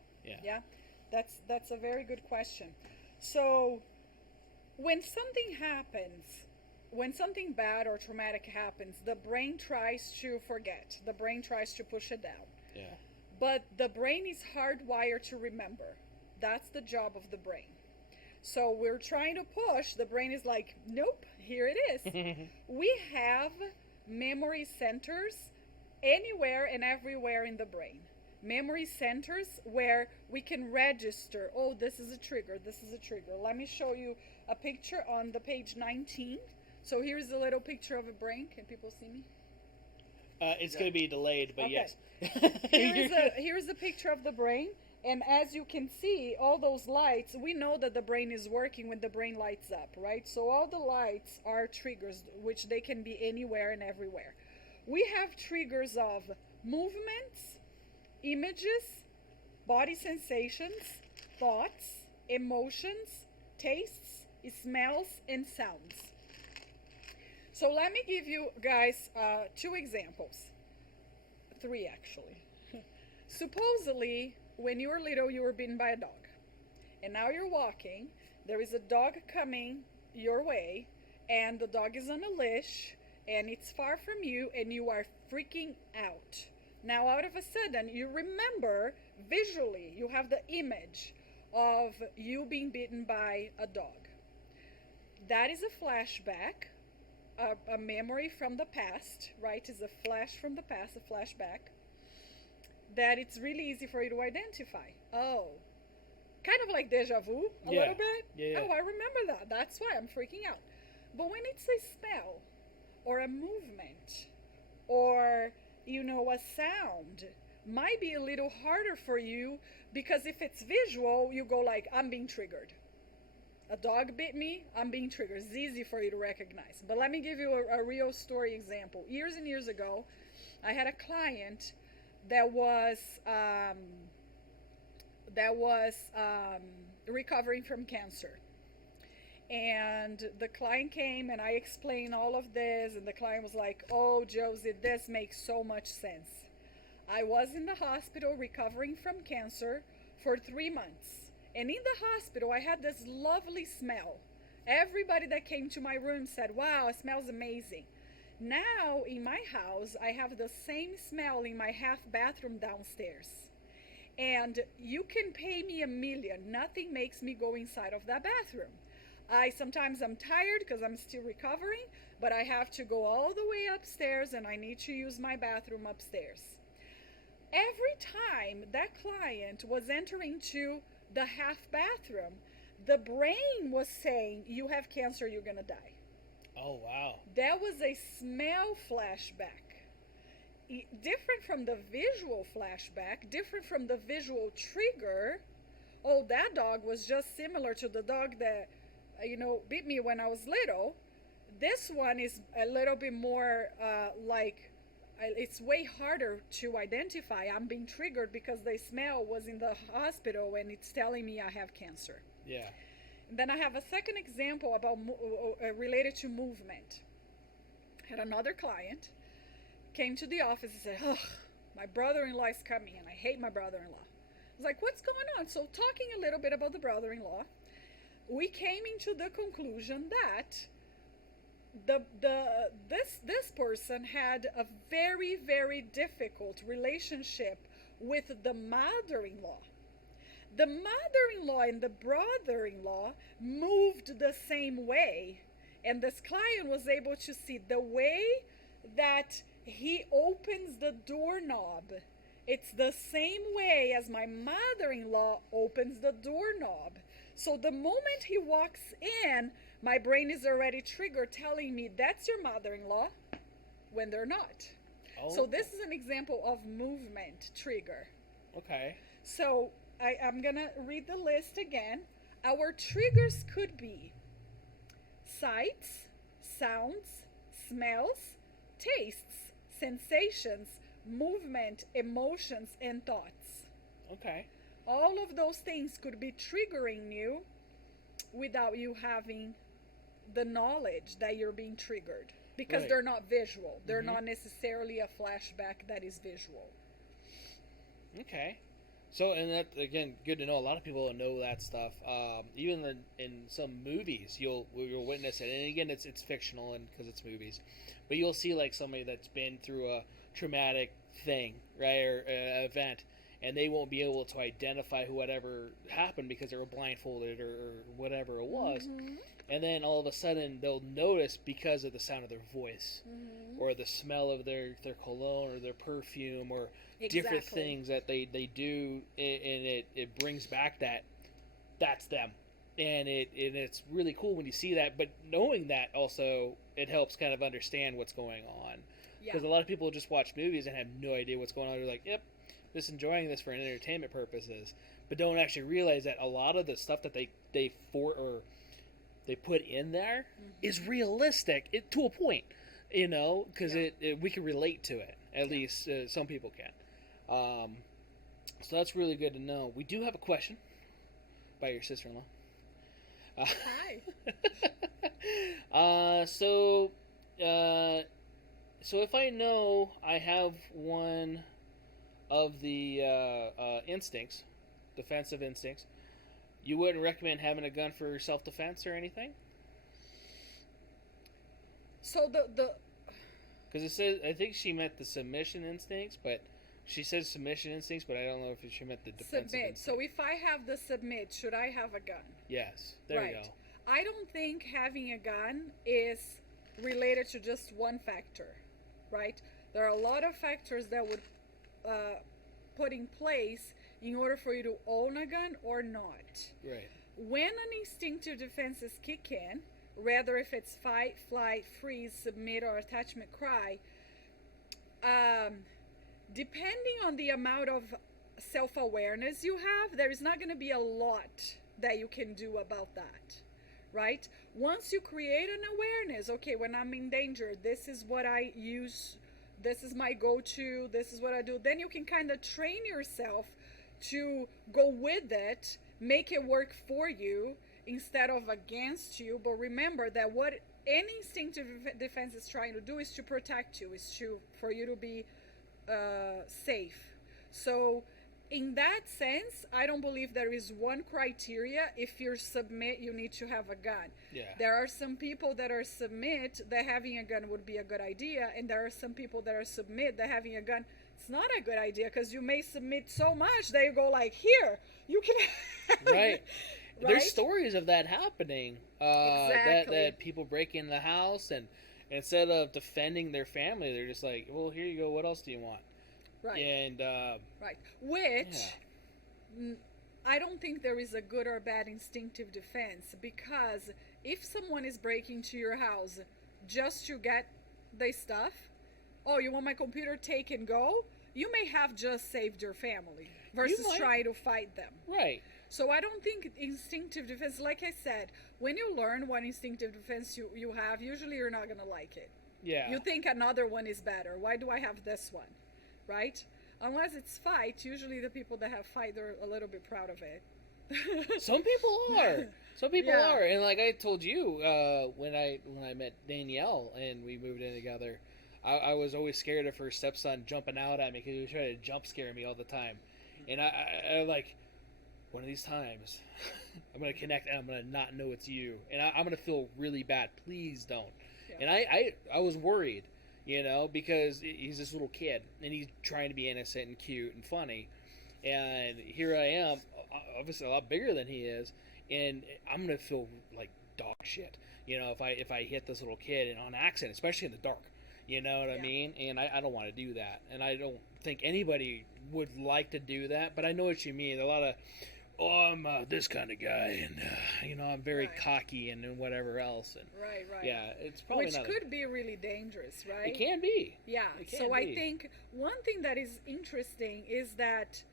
That's a very good question. So when something happens, when something bad or traumatic happens, the brain tries to forget. The brain tries to push it down. Yeah. But the brain is hardwired to remember. That's the job of the brain. So we're trying to push. The brain is like, nope, here it is. We have memory centers anywhere and everywhere in the brain. Memory centers where we can register, oh, this is a trigger, this is a trigger. Let me show you a picture on the page 19. So here's a little picture of a brain. Can people see me? It's going to be delayed, but okay. Yes. Here's a picture of the brain. And as you can see, all those lights, we know that the brain is working when the brain lights up, right? So all the lights are triggers, which they can be anywhere and everywhere. We have triggers of movements, images, body sensations, thoughts, emotions, tastes, smells, and sounds. So let me give you guys 2 examples. 3 actually. Supposedly, when you were little, you were bitten by a dog. And now you're walking, there is a dog coming your way, and the dog is on a leash, and it's far from you, and you are freaking out. Now, out of a sudden, you remember visually, you have the image of you being bitten by a dog. That is a flashback, a memory from the past, right? It's a flash from the past, a flashback, that it's really easy for you to identify. Oh, kind of like deja vu, a little bit. Yeah. Oh, I remember that. That's why I'm freaking out. But when it's a smell, or a movement, or a sound, might be a little harder for you, because if it's visual, you go like, I'm being triggered. A dog bit me, I'm being triggered. It's easy for you to recognize. But let me give you a real story example. Years and years ago, I had a client that was recovering from cancer. And the client came and I explained all of this, and the client was like, oh, Josie, this makes so much sense. I was in the hospital recovering from cancer for 3 months. And in the hospital, I had this lovely smell. Everybody that came to my room said, wow, it smells amazing. Now, in my house, I have the same smell in my half bathroom downstairs. And you can pay me $1 million. Nothing makes me go inside of that bathroom. Sometimes I'm tired because I'm still recovering, but I have to go all the way upstairs and I need to use my bathroom upstairs. Every time that client was entering to the half bathroom, the brain was saying, you have cancer, you're going to die. Oh, wow. That was a smell flashback. Different from the visual flashback, different from the visual trigger. Oh, that dog was just similar to the dog that, bit me when I was little. This one is a little bit more it's way harder to identify. I'm being triggered because the smell was in the hospital and it's telling me I have cancer. Yeah. Then I have a second example about related to movement. Had another client came to the office and said, oh, my brother-in-law is coming and I hate my brother-in-law. I was like, what's going on? So talking a little bit about the brother-in-law, we came into the conclusion that this person had a very, very difficult relationship with the mother-in-law. The mother-in-law and the brother-in-law moved the same way, and this client was able to see the way that he opens the doorknob. It's the same way as my mother-in-law opens the doorknob. So the moment he walks in, my brain is already triggered telling me that's your mother-in-law when they're not. Oh. So this is an example of movement trigger. Okay. So I'm going to read the list again. Our triggers could be sights, sounds, smells, tastes, sensations, movement, emotions, and thoughts. Okay. All of those things could be triggering you without you having the knowledge that you're being triggered, because they're not visual. They're not necessarily a flashback that is visual. Okay. So, and that again, good to know. A lot of people don't know that stuff. Even in some movies, you'll witness it. And again, it's fictional and because it's movies, but you'll see like somebody that's been through a traumatic thing, right, or event, and they won't be able to identify whatever happened because they were blindfolded or whatever it was. Mm-hmm. And then all of a sudden they'll notice because of the sound of their voice, Mm-hmm. or the smell of their cologne or their perfume, or different Exactly. things that they do, and it brings back that's them. And it's really cool when you see that, but knowing that also, it helps kind of understand what's going on. Yeah. Because a lot of people just watch movies and have no idea what's going on. They're like, yep, just enjoying this for entertainment purposes, but don't actually realize that a lot of the stuff that they put in there is realistic to a point, because we can relate to it. At least some people can. So that's really good to know. We do have a question by your sister-in-law. Hi. So if I know I have one of the instincts, defensive instincts, you wouldn't recommend having a gun for self-defense or anything? So the Because it says, I think she meant the submission instincts, but she says submission instincts, but I don't know if she meant the defensive submit. instincts. So if I have the submit, should I have a gun? Yes, there you go. I don't think having a gun is related to just one factor, right? There are a lot of factors that would put in place in order for you to own a gun or not. Right. When an instinctive defense is kick in, whether if it's fight, flight, freeze, submit, or attachment cry, depending on the amount of self-awareness you have, there is not going to be a lot that you can do about that, right? Once you create an awareness, okay, when I'm in danger, this is what I use, this is my go-to, this is what I do, then you can kind of train yourself to go with it, make it work for you instead of against you. But remember that what any instinctive defense is trying to do is to protect you, is for you to be safe. So in that sense, I don't believe there is one criteria. If you submit, you need to have a gun. Yeah. There are some people that are submit that having a gun would be a good idea, and there are some people that are submit that having a gun, it's not a good idea, because you may submit so much that you go like, here, you can have Right. Right? There's stories of that happening. Exactly. That people break in the house, and instead of defending their family, they're just like, well, here you go. What else do you want? Right. And Right. Which I don't think there is a good or bad instinctive defense, because if someone is breaking to your house just to get the stuff, oh, you want my computer, take and go, you may have just saved your family versus try to fight them. Right. So I don't think instinctive defense, like I said, when you learn what instinctive defense you have, usually you're not going to like it. Yeah. You think another one is better. Why do I have this one? Right? Unless it's fight, usually the people that have fight are a little bit proud of it. Some people are. Some people Yeah. are. And like I told you, when I met Danielle and we moved in together, I was always scared of her stepson jumping out at me because he was trying to jump scare me all the time. And I like, one of these times, I'm going to connect and I'm going to not know it's you. And I'm going to feel really bad. Please don't. Yeah. And I was worried, because he's this little kid and he's trying to be innocent and cute and funny. And here I am, obviously a lot bigger than he is. And I'm going to feel like dog shit, if I hit this little kid and on accident, especially in the dark. You know what I mean? And I don't want to do that. And I don't think anybody would like to do that. But I know what you mean. A lot of, I'm this kind of guy. And, I'm very cocky and whatever else. And Right. yeah, it's probably Which not could be really dangerous, right? It can be. Yeah. It can So I be. think one thing that is interesting is that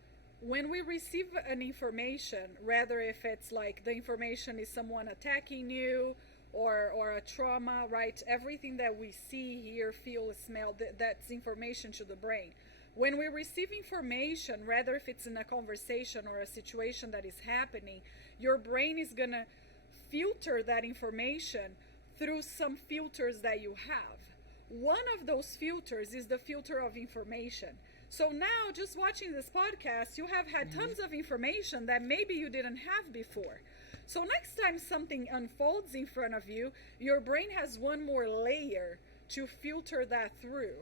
when we receive an information, rather if it's like the information is someone attacking you or a trauma, right? Everything that we see, hear, feel, smell, that's information to the brain. When we receive information, rather if it's in a conversation or a situation that is happening, your brain is going to filter that information through some filters that you have. One of those filters is the filter of information. So now, just watching this podcast, you have had tons of information that maybe you didn't have before. So next time something unfolds in front of you, your brain has one more layer to filter that through.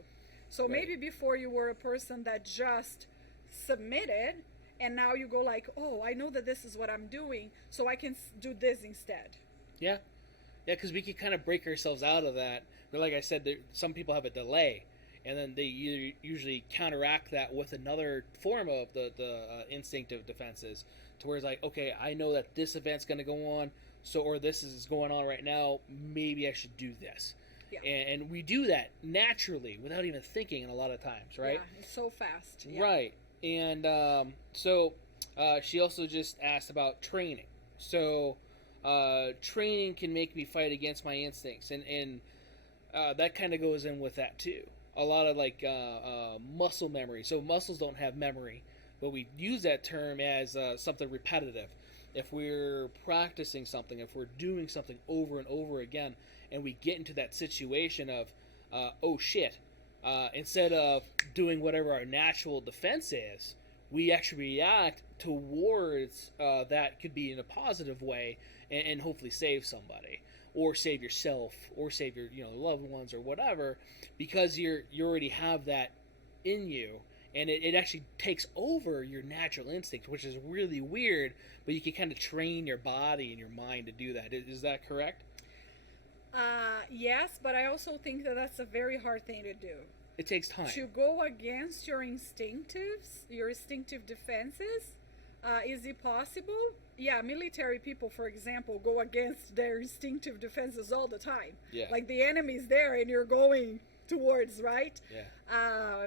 So maybe before you were a person that just submitted, and now you go like, oh, I know that this is what I'm doing, so I can do this instead. Yeah, because we can kind of break ourselves out of that. But like I said, some people have a delay, and then they usually counteract that with another form of the instinctive defenses, to where it's like, okay, I know that this event's going to go on, or this is going on right now, maybe I should do this. Yeah. And we do that naturally without even thinking a lot of times, right? Yeah, it's so fast. Yeah. Right. And so she also just asked about training. So training can make me fight against my instincts, and that kind of goes in with that too. A lot of like muscle memory. So muscles don't have memory, but we use that term as something repetitive. If we're practicing something, if we're doing something over and over again, and we get into that situation of, oh shit, instead of doing whatever our natural defense is, we actually react towards that could be in a positive way, and hopefully save somebody, or save yourself, or save your loved ones, or whatever, because you already have that in you, and it actually takes over your natural instinct, which is really weird, but you can kind of train your body and your mind to do that. Is that correct? Yes, but I also think that that's a very hard thing to do. It takes time. To go against your instinctive defenses, is it possible? Yeah, military people, for example, go against their instinctive defenses all the time. Yeah. Like the enemy's there and you're going towards, right? Yeah.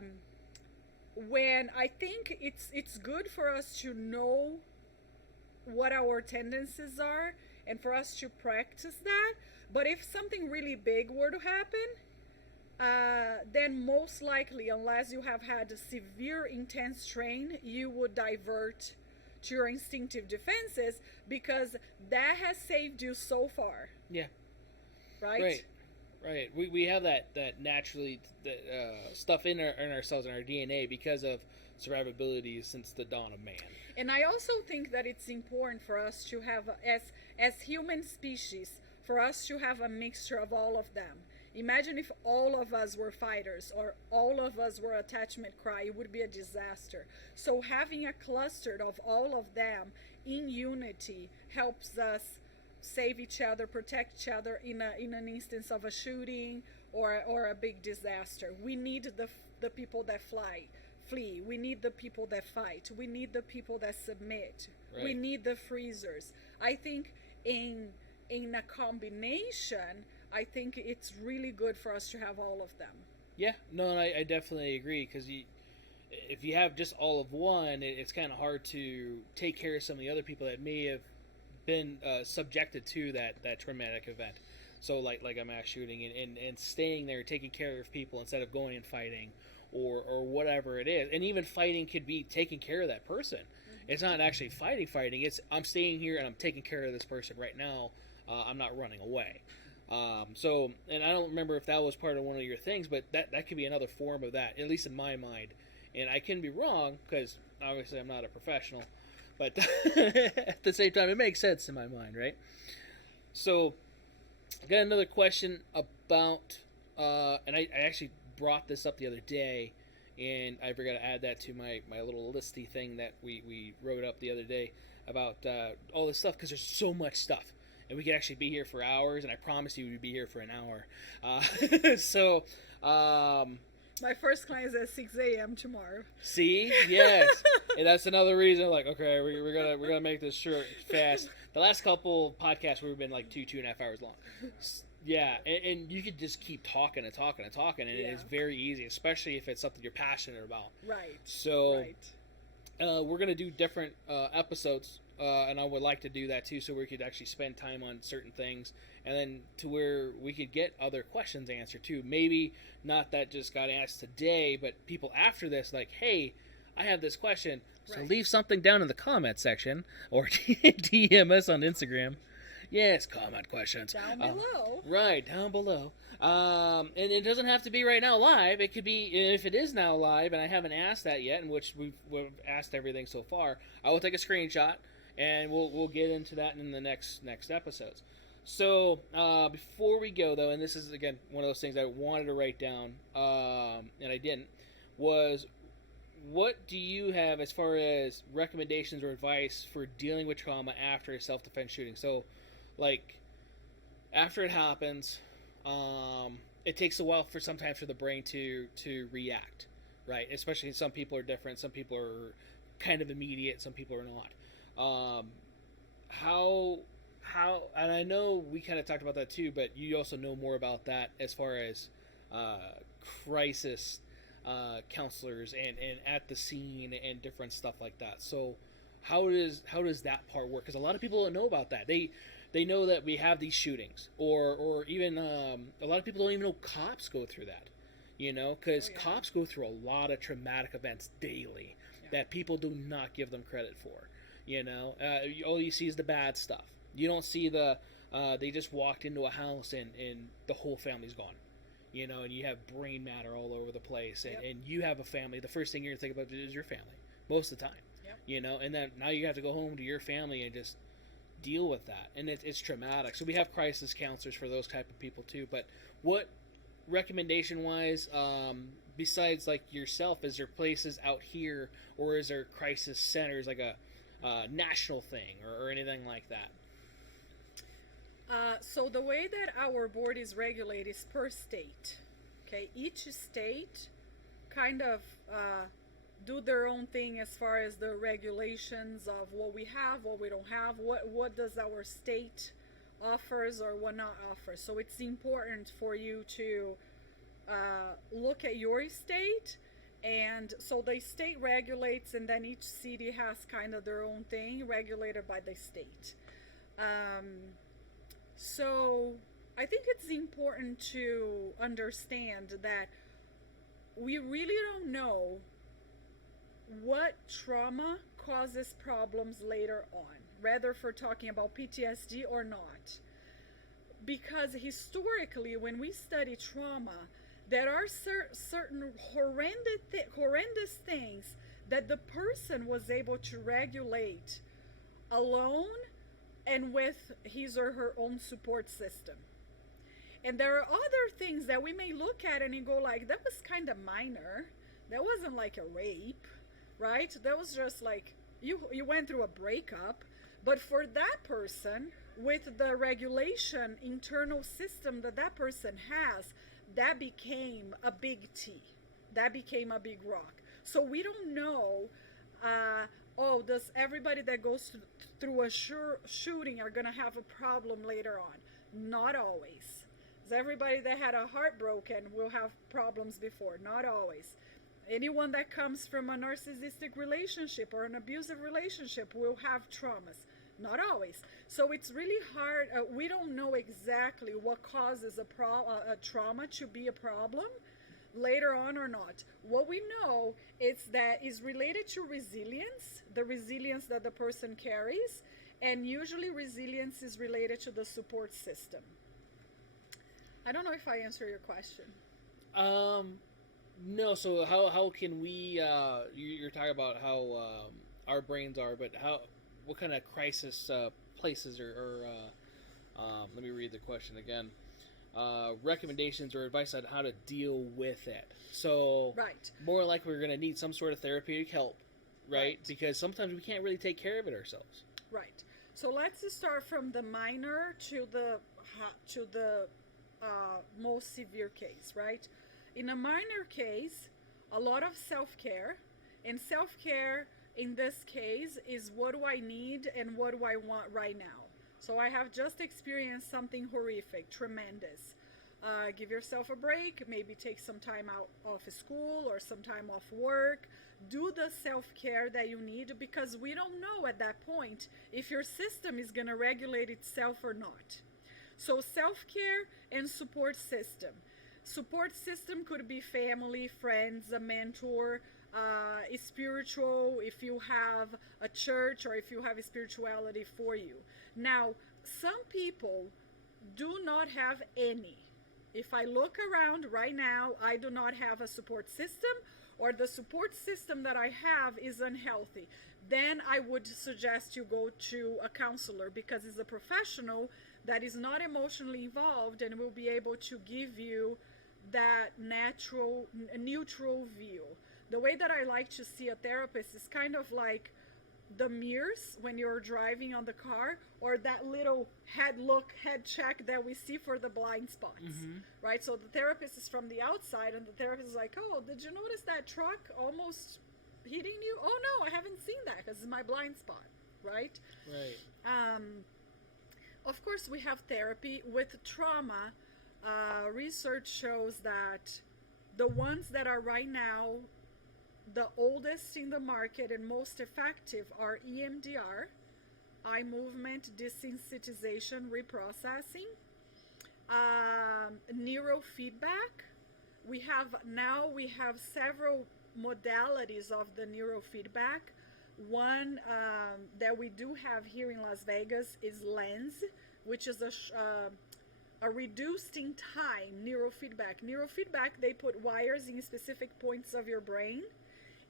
When I think it's good for us to know what our tendencies are and for us to practice that. But if something really big were to happen, then most likely, unless you have had a severe, intense train, you would divert to your instinctive defenses, because that has saved you so far. Yeah. Right? Right. We have that naturally stuff in ourselves, in our DNA, because of survivability since the dawn of man. And I also think that it's important for us to have, as human species, for us to have a mixture of all of them. Imagine if all of us were fighters, or all of us were attachment cry, it would be a disaster. So having a cluster of all of them in unity helps us save each other, protect each other in an instance of a shooting or a big disaster. We need the people that flee. We need the people that fight. We need the people that submit. Right. We need the freezers. I think in a combination, I think it's really good for us to have all of them. Yeah, no, I definitely agree, because if you have just all of one, it's kind of hard to take care of some of the other people that may have been subjected to that traumatic event. So like a mass shooting, and staying there, taking care of people instead of going and fighting, or whatever it is. And even fighting could be taking care of that person. Mm-hmm. It's not actually fighting. It's, I'm staying here and I'm taking care of this person right now. I'm not running away. So, and I don't remember if that was part of one of your things, but that could be another form of that, at least in my mind. And I can be wrong, because obviously I'm not a professional, but at the same time, it makes sense in my mind, right? So, I got another question about, and I actually brought this up the other day, and I forgot to add that to my little listy thing that we wrote up the other day about all this stuff, because there's so much stuff. And we could actually be here for hours, and I promise you we'd be here for an hour. So, my first client is at 6 a.m. tomorrow. See? Yes. And that's another reason, like, okay, we're gonna make this short, fast. The last couple podcasts we've been like 2.5 hours long. Yeah, and you could just keep talking, and it's very easy, especially if it's something you're passionate about. Right. So, we're gonna do different episodes. And I would like to do that too, so we could actually spend time on certain things, and then to where we could get other questions answered too. Maybe not that just got asked today, but people after this, like, hey, I have this question. So leave something down in the comment section, or DM us on Instagram. Yes, comment questions. Down below. Right, down below. And it doesn't have to be right now live. It could be, if it is now live, and I haven't asked that yet, in which we've asked everything so far, I will take a screenshot, and we'll get into that in the next episodes. So, before we go, though, and this is, again, one of those things I wanted to write down, and I didn't, was what do you have as far as recommendations or advice for dealing with trauma after a self-defense shooting? So, like, after it happens, it takes a while sometimes for the brain to react, right? Especially some people are different. Some people are kind of immediate. Some people are not. How, and I know we kind of talked about that too, but you also know more about that as far as crisis counselors and at the scene and different stuff like that. So how does that part work? Because a lot of people don't know about that. They know that we have these shootings, or even a lot of people don't even know cops go through that, because cops go through a lot of traumatic events daily that people do not give them credit for. All you see is the bad stuff. You don't see they just walked into a house and the whole family's gone, and you have brain matter all over the place, and you have a family. The first thing you're going to think about is your family most of the time, and then now you have to go home to your family and just deal with that, and it's traumatic. So we have crisis counselors for those type of people too. But what recommendation wise, besides like yourself, is there places out here, or is there crisis centers, like a national thing or anything like that? So the way that our board is regulated is per state. Okay, each state kind of do their own thing as far as the regulations of what we have, what we don't have, what does our state offers or what not offers. So it's important for you to look at your state, and so the state regulates, and then each city has kind of their own thing regulated by the state. So I think it's important to understand that we really don't know what trauma causes problems later on, whether for talking about PTSD or not. Because historically, when we study trauma, there are certain horrendous things that the person was able to regulate alone and with his or her own support system. And there are other things that we may look at and you go like, that was kind of minor. That wasn't like a rape, right? That was just like, you went through a breakup. But for that person, with the regulation internal system that person has, that became a big T. That became a big rock. So we don't know, does everybody that goes through a shooting are going to have a problem later on? Not always. Does everybody that had a heart broken will have problems before? Not always. Anyone that comes from a narcissistic relationship or an abusive relationship will have traumas. Not always. So it's really hard. We don't know exactly what causes a trauma to be a problem later on or not. What we know is that is related to resilience, the resilience that the person carries, and usually resilience is related to the support system. I don't know if I answer your question. No. So how can we? You're talking about how our brains are, but what kind of crisis places or let me read the question again. Recommendations or advice on how to deal with it. So right. More likely we're going to need some sort of therapeutic help, right? Because sometimes we can't really take care of it ourselves. Right. So let's start from the minor to the most severe case, right? In a minor case, a lot of self-care, and self-care in this case is what do I need and what do I want right now. So I have just experienced something horrific, tremendous. Give yourself a break, maybe take some time out of school or some time off work. Do the self-care that you need, because we don't know at that point if your system is going to regulate itself or not. So self-care and support system. Support system could be family, friends, a mentor, spiritual, if you have a church, or if you have a spirituality for you. Now, some people do not have any. If I look around right now, I do not have a support system, or the support system that I have is unhealthy. Then I would suggest you go to a counselor, because it's a professional that is not emotionally involved and will be able to give you that neutral view. The way that I like to see a therapist is kind of like the mirrors when you're driving on the car, or that little head check that we see for the blind spots, right? So the therapist is from the outside, and the therapist is like, oh, did you notice that truck almost hitting you? Oh no, I haven't seen that because it's my blind spot, right? Of course, we have therapy with trauma. Research shows that the ones that are right now the oldest in the market and most effective are EMDR, eye movement desensitization reprocessing, neurofeedback. We have several modalities of the neurofeedback. One that we do have here in Las Vegas is LENS, which is a reduced in time neurofeedback. Neurofeedback, they put wires in specific points of your brain,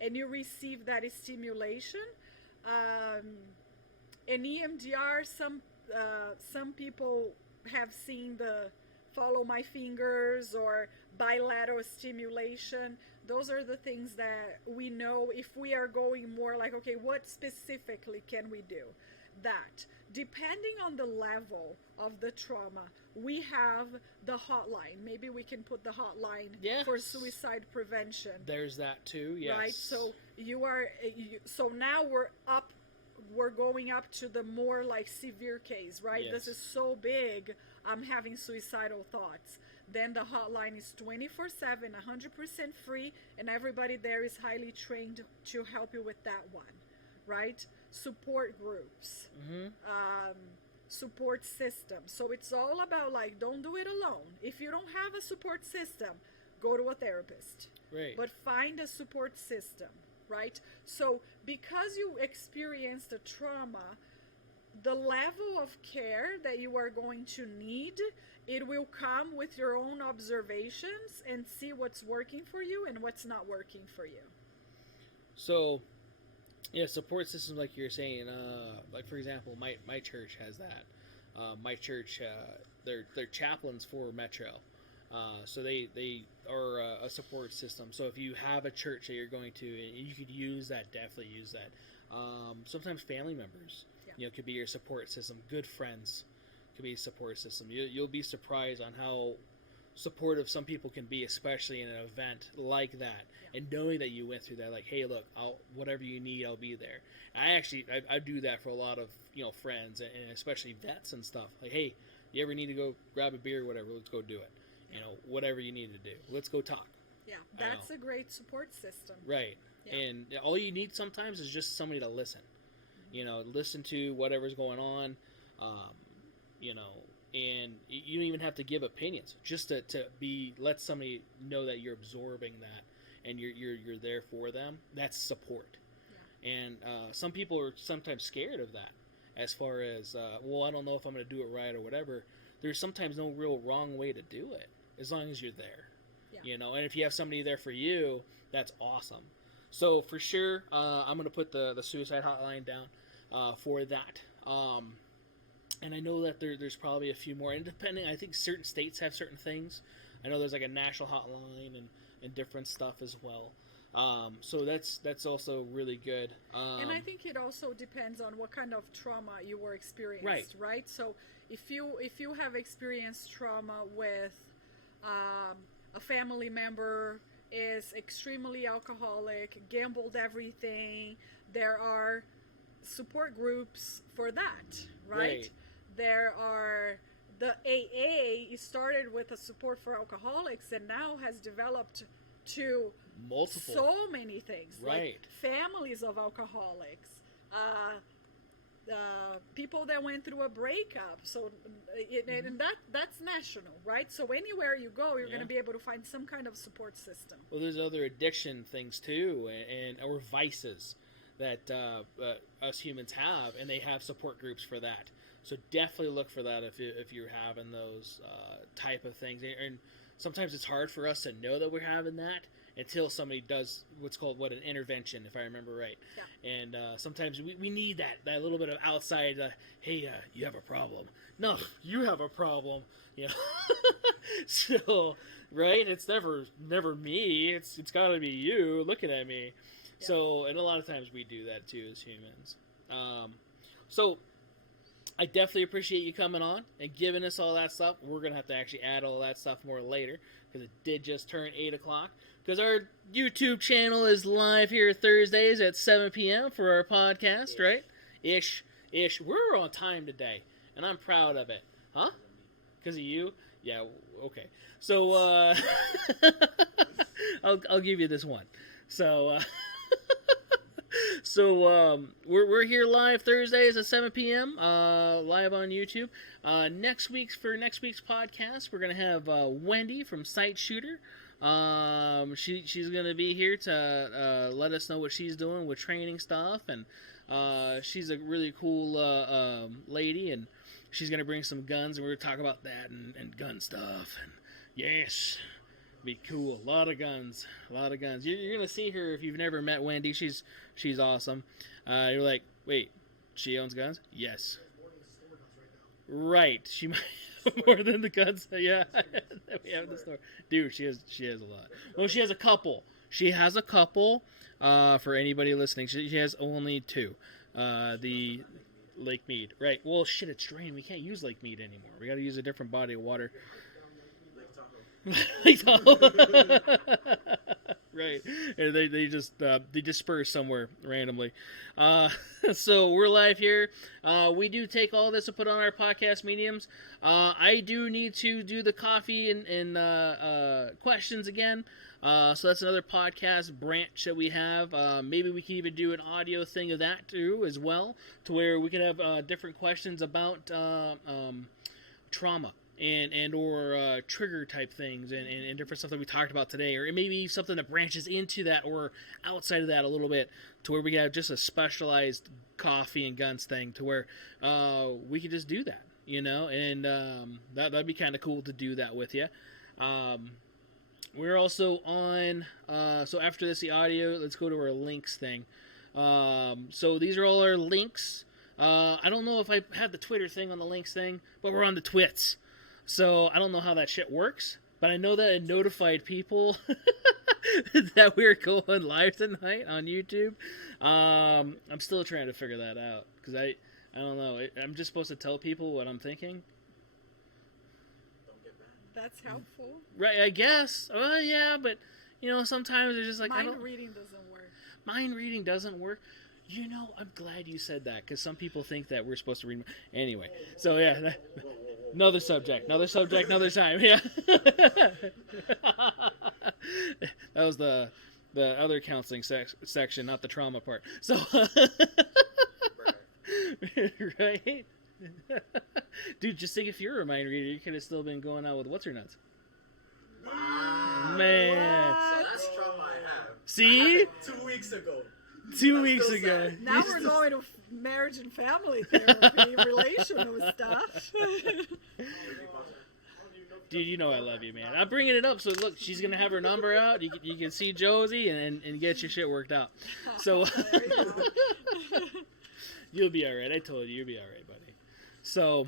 and you receive that stimulation. In EMDR, some people have seen the follow my fingers or bilateral stimulation. Those are the things that we know if we are going more like, okay, what specifically can we do? That, depending on the level of the trauma, we have the hotline. Maybe we can put the hotline for suicide prevention. There's that too, yes. Right, so so now we're going up to the more like severe case, right? Yes. This is so big, I'm having suicidal thoughts. Then the hotline is 24/7, 100% free, and everybody there is highly trained to help you with that one, right? Support groups, support system. So it's all about like, don't do it alone. If you don't have a support system, go to a therapist. Right. But find a support system, right? So because you experienced a trauma, the level of care that you are going to need, it will come with your own observations and see what's working for you and what's not working for you. So, yeah, support systems like you're saying, like for example, my church has that. My church, they're chaplains for Metro. So they are a support system. So if you have a church that you're going to, you could use that, definitely use that. Sometimes family members, could be your support system. Good friends could be a support system. You'll be surprised on how supportive some people can be, especially in an event like that. And knowing that you went through that, like, hey, look, whatever you need, I'll be there. And I do that for a lot of friends, and especially vets and stuff. Like, hey, you ever need to go grab a beer or whatever, let's go do it. Whatever you need to do, let's go talk. Yeah, that's a great support system. Right. Yeah. And all you need sometimes is just somebody to listen. Listen to whatever's going on. And you don't even have to give opinions. Just to let somebody know that you're absorbing that and you're there for them. That's support. Yeah. And some people are sometimes scared of that. As far as I don't know if I'm going to do it right or whatever. There's sometimes no real wrong way to do it, as long as you're there. Yeah. And if you have somebody there for you, that's awesome. So for sure, I'm going to put the suicide hotline down for that. And I know that there's probably a few more. And depending, I think certain states have certain things. I know there's like a national hotline and different stuff as well. So that's also really good. And I think it also depends on what kind of trauma you were experienced, right? So if you have experienced trauma with a family member is extremely alcoholic, gambled everything, there are support groups for that, right? There are the AA started with a support for alcoholics and now has developed to multiple, so many things, like families of alcoholics, people that went through a breakup. So, and that's national, right? So anywhere you go, you're going to be able to find some kind of support system. Well, there's other addiction things too, or vices that us humans have, and they have support groups for that. So definitely look for that if you're having those type of things. And sometimes it's hard for us to know that we're having that until somebody does what's called an intervention, if I remember right. Yeah. And sometimes we need that little bit of outside, hey, you have a problem. No, you have a problem. You know? So, right? It's never me. It's got to be you looking at me. Yeah. So, and a lot of times we do that too as humans. So, I definitely appreciate you coming on and giving us all that stuff. We're going to have to actually add all that stuff more later because it did just turn 8 o'clock. Because our YouTube channel is live here Thursdays at 7 p.m. for our podcast, right? Ish. We're on time today, and I'm proud of it. Huh? Because of you? Yeah, okay. So, I'll give you this one. So, we're here live Thursdays at 7 p.m. Live on YouTube. Next week's podcast, we're gonna have Wendy from Sight Shooter. She's gonna be here to let us know what she's doing with training stuff, and she's a really cool lady, and she's gonna bring some guns, and we're gonna talk about that and gun stuff. And yes. Be cool. A lot of guns. You're gonna see her if you've never met Wendy. She's awesome. You're like, wait, she owns guns? Yes. Right. She might have more than the guns. Yeah. That we have in the store. Dude, she has a lot. Well, she has a couple. For anybody listening, she has only 2. The Lake Mead. Right. Well, shit, it's drained. We can't use Lake Mead anymore. We got to use a different body of water. Right, and they just they disperse somewhere randomly. So we're live here. We do take all this and put on our podcast mediums. I do need to do the coffee and questions again. So that's another podcast branch that we have. Maybe we can even do an audio thing of that too as well, to where we can have different questions about trauma. And or trigger type things and different stuff that we talked about today, or maybe something that branches into that or outside of that a little bit, to where we have just a specialized coffee and guns thing, to where we could just do that, you know, and that'd be kind of cool to do that with you. We're also on, so after this, the audio, let's go to our links thing. So these are all our links. I don't know if I have the Twitter thing on the links thing, but we're on the Twits. So I don't know how that shit works, but I know that it notified people that we're going live tonight on YouTube. I'm still trying to figure that out, because I don't know. I'm just supposed to tell people what I'm thinking. Don't get mad. That's helpful. Right, I guess. Yeah, but you know, sometimes it's just like mind reading doesn't work. Mind reading doesn't work. You know, I'm glad you said that, because some people think that we're supposed to read. Anyway, so yeah. Another subject, another time. Yeah. That was the other counseling section, not the trauma part. So, right? Dude, just think, if you're a mind reader, you could have still been going out with what's her nuts. Wow. Man. So that's trauma I have. See? I had 2 weeks ago. 2 weeks ago. Now we're going to marriage and family therapy, relational stuff. Dude, you know I love you, man. I'm bringing it up, so look, she's going to have her number out. You can see Josie and get your shit worked out. So, you'll be all right. I told you'll be all right, buddy. So,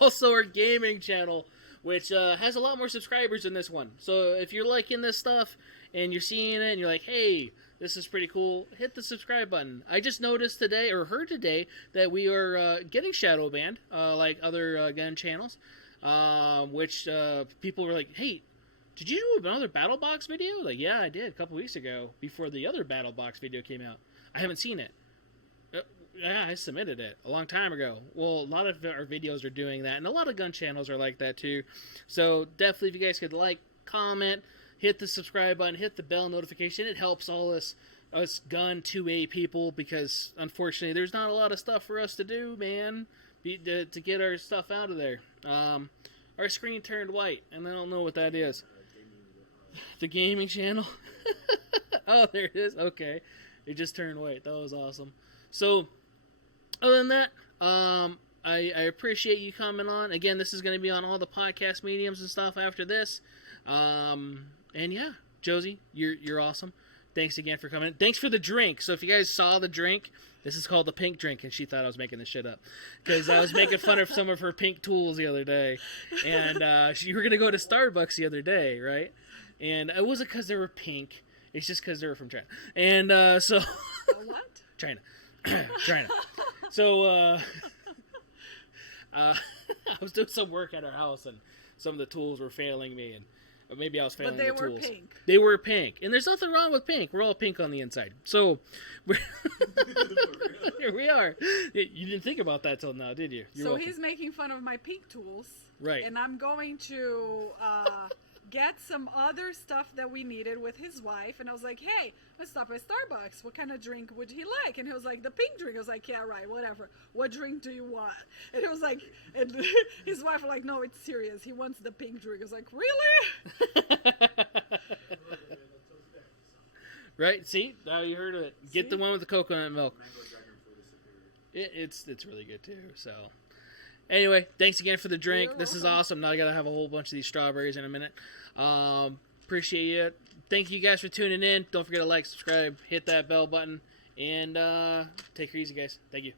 also our gaming channel, which has a lot more subscribers than this one. So, if you're liking this stuff and you're seeing it and you're like, hey, this is pretty cool, hit the subscribe button. I just noticed today, or heard today, that we are getting shadow banned, like other gun channels, which people were like, hey, did you do another Battle Box video? Like, yeah, I did a couple weeks ago, before the other Battle Box video came out. I haven't seen it. Yeah, I submitted it a long time ago. Well, a lot of our videos are doing that, and a lot of gun channels are like that too. So definitely, if you guys could like, comment, hit the subscribe button, hit the bell notification. It helps all us us gun 2A people because, unfortunately, there's not a lot of stuff for us to do, man, to get our stuff out of there. Our screen turned white, and I don't know what that is. The gaming channel? Oh, there it is. Okay. It just turned white. That was awesome. So, other than that, I appreciate you coming on. Again, this is going to be on all the podcast mediums and stuff after this. And yeah, Josie, you're awesome. Thanks again for coming. Thanks for the drink. So if you guys saw the drink, this is called the pink drink, and she thought I was making this shit up because I was making fun of some of her pink tools the other day. And you were going to go to Starbucks the other day, right? And it wasn't because they were pink. It's just because they were from China. And so... What? China. China. So I was doing some work at our house, and some of the tools were failing me, and maybe I was failing the tools. But they were pink. They were pink. And there's nothing wrong with pink. We're all pink on the inside. So, here we are. You didn't think about that till now, did you? So he's making fun of my pink tools. Right. And I'm going to get some other stuff that we needed with his wife. And I was like, hey, let's stop at Starbucks. What kind of drink would he like? And he was like, the pink drink. I was like, yeah, right, whatever. What drink do you want? And it was like, and his wife was like, no, it's serious. He wants the pink drink. I was like, really? Right? See? Now you heard of it. Get the one with the coconut milk. It's really good too. So anyway, thanks again for the drink. This is awesome. Now I gotta have a whole bunch of these strawberries in a minute. Appreciate it. Thank you guys for tuning in. Don't forget to like, subscribe, hit that bell button, and take her easy, guys. Thank you.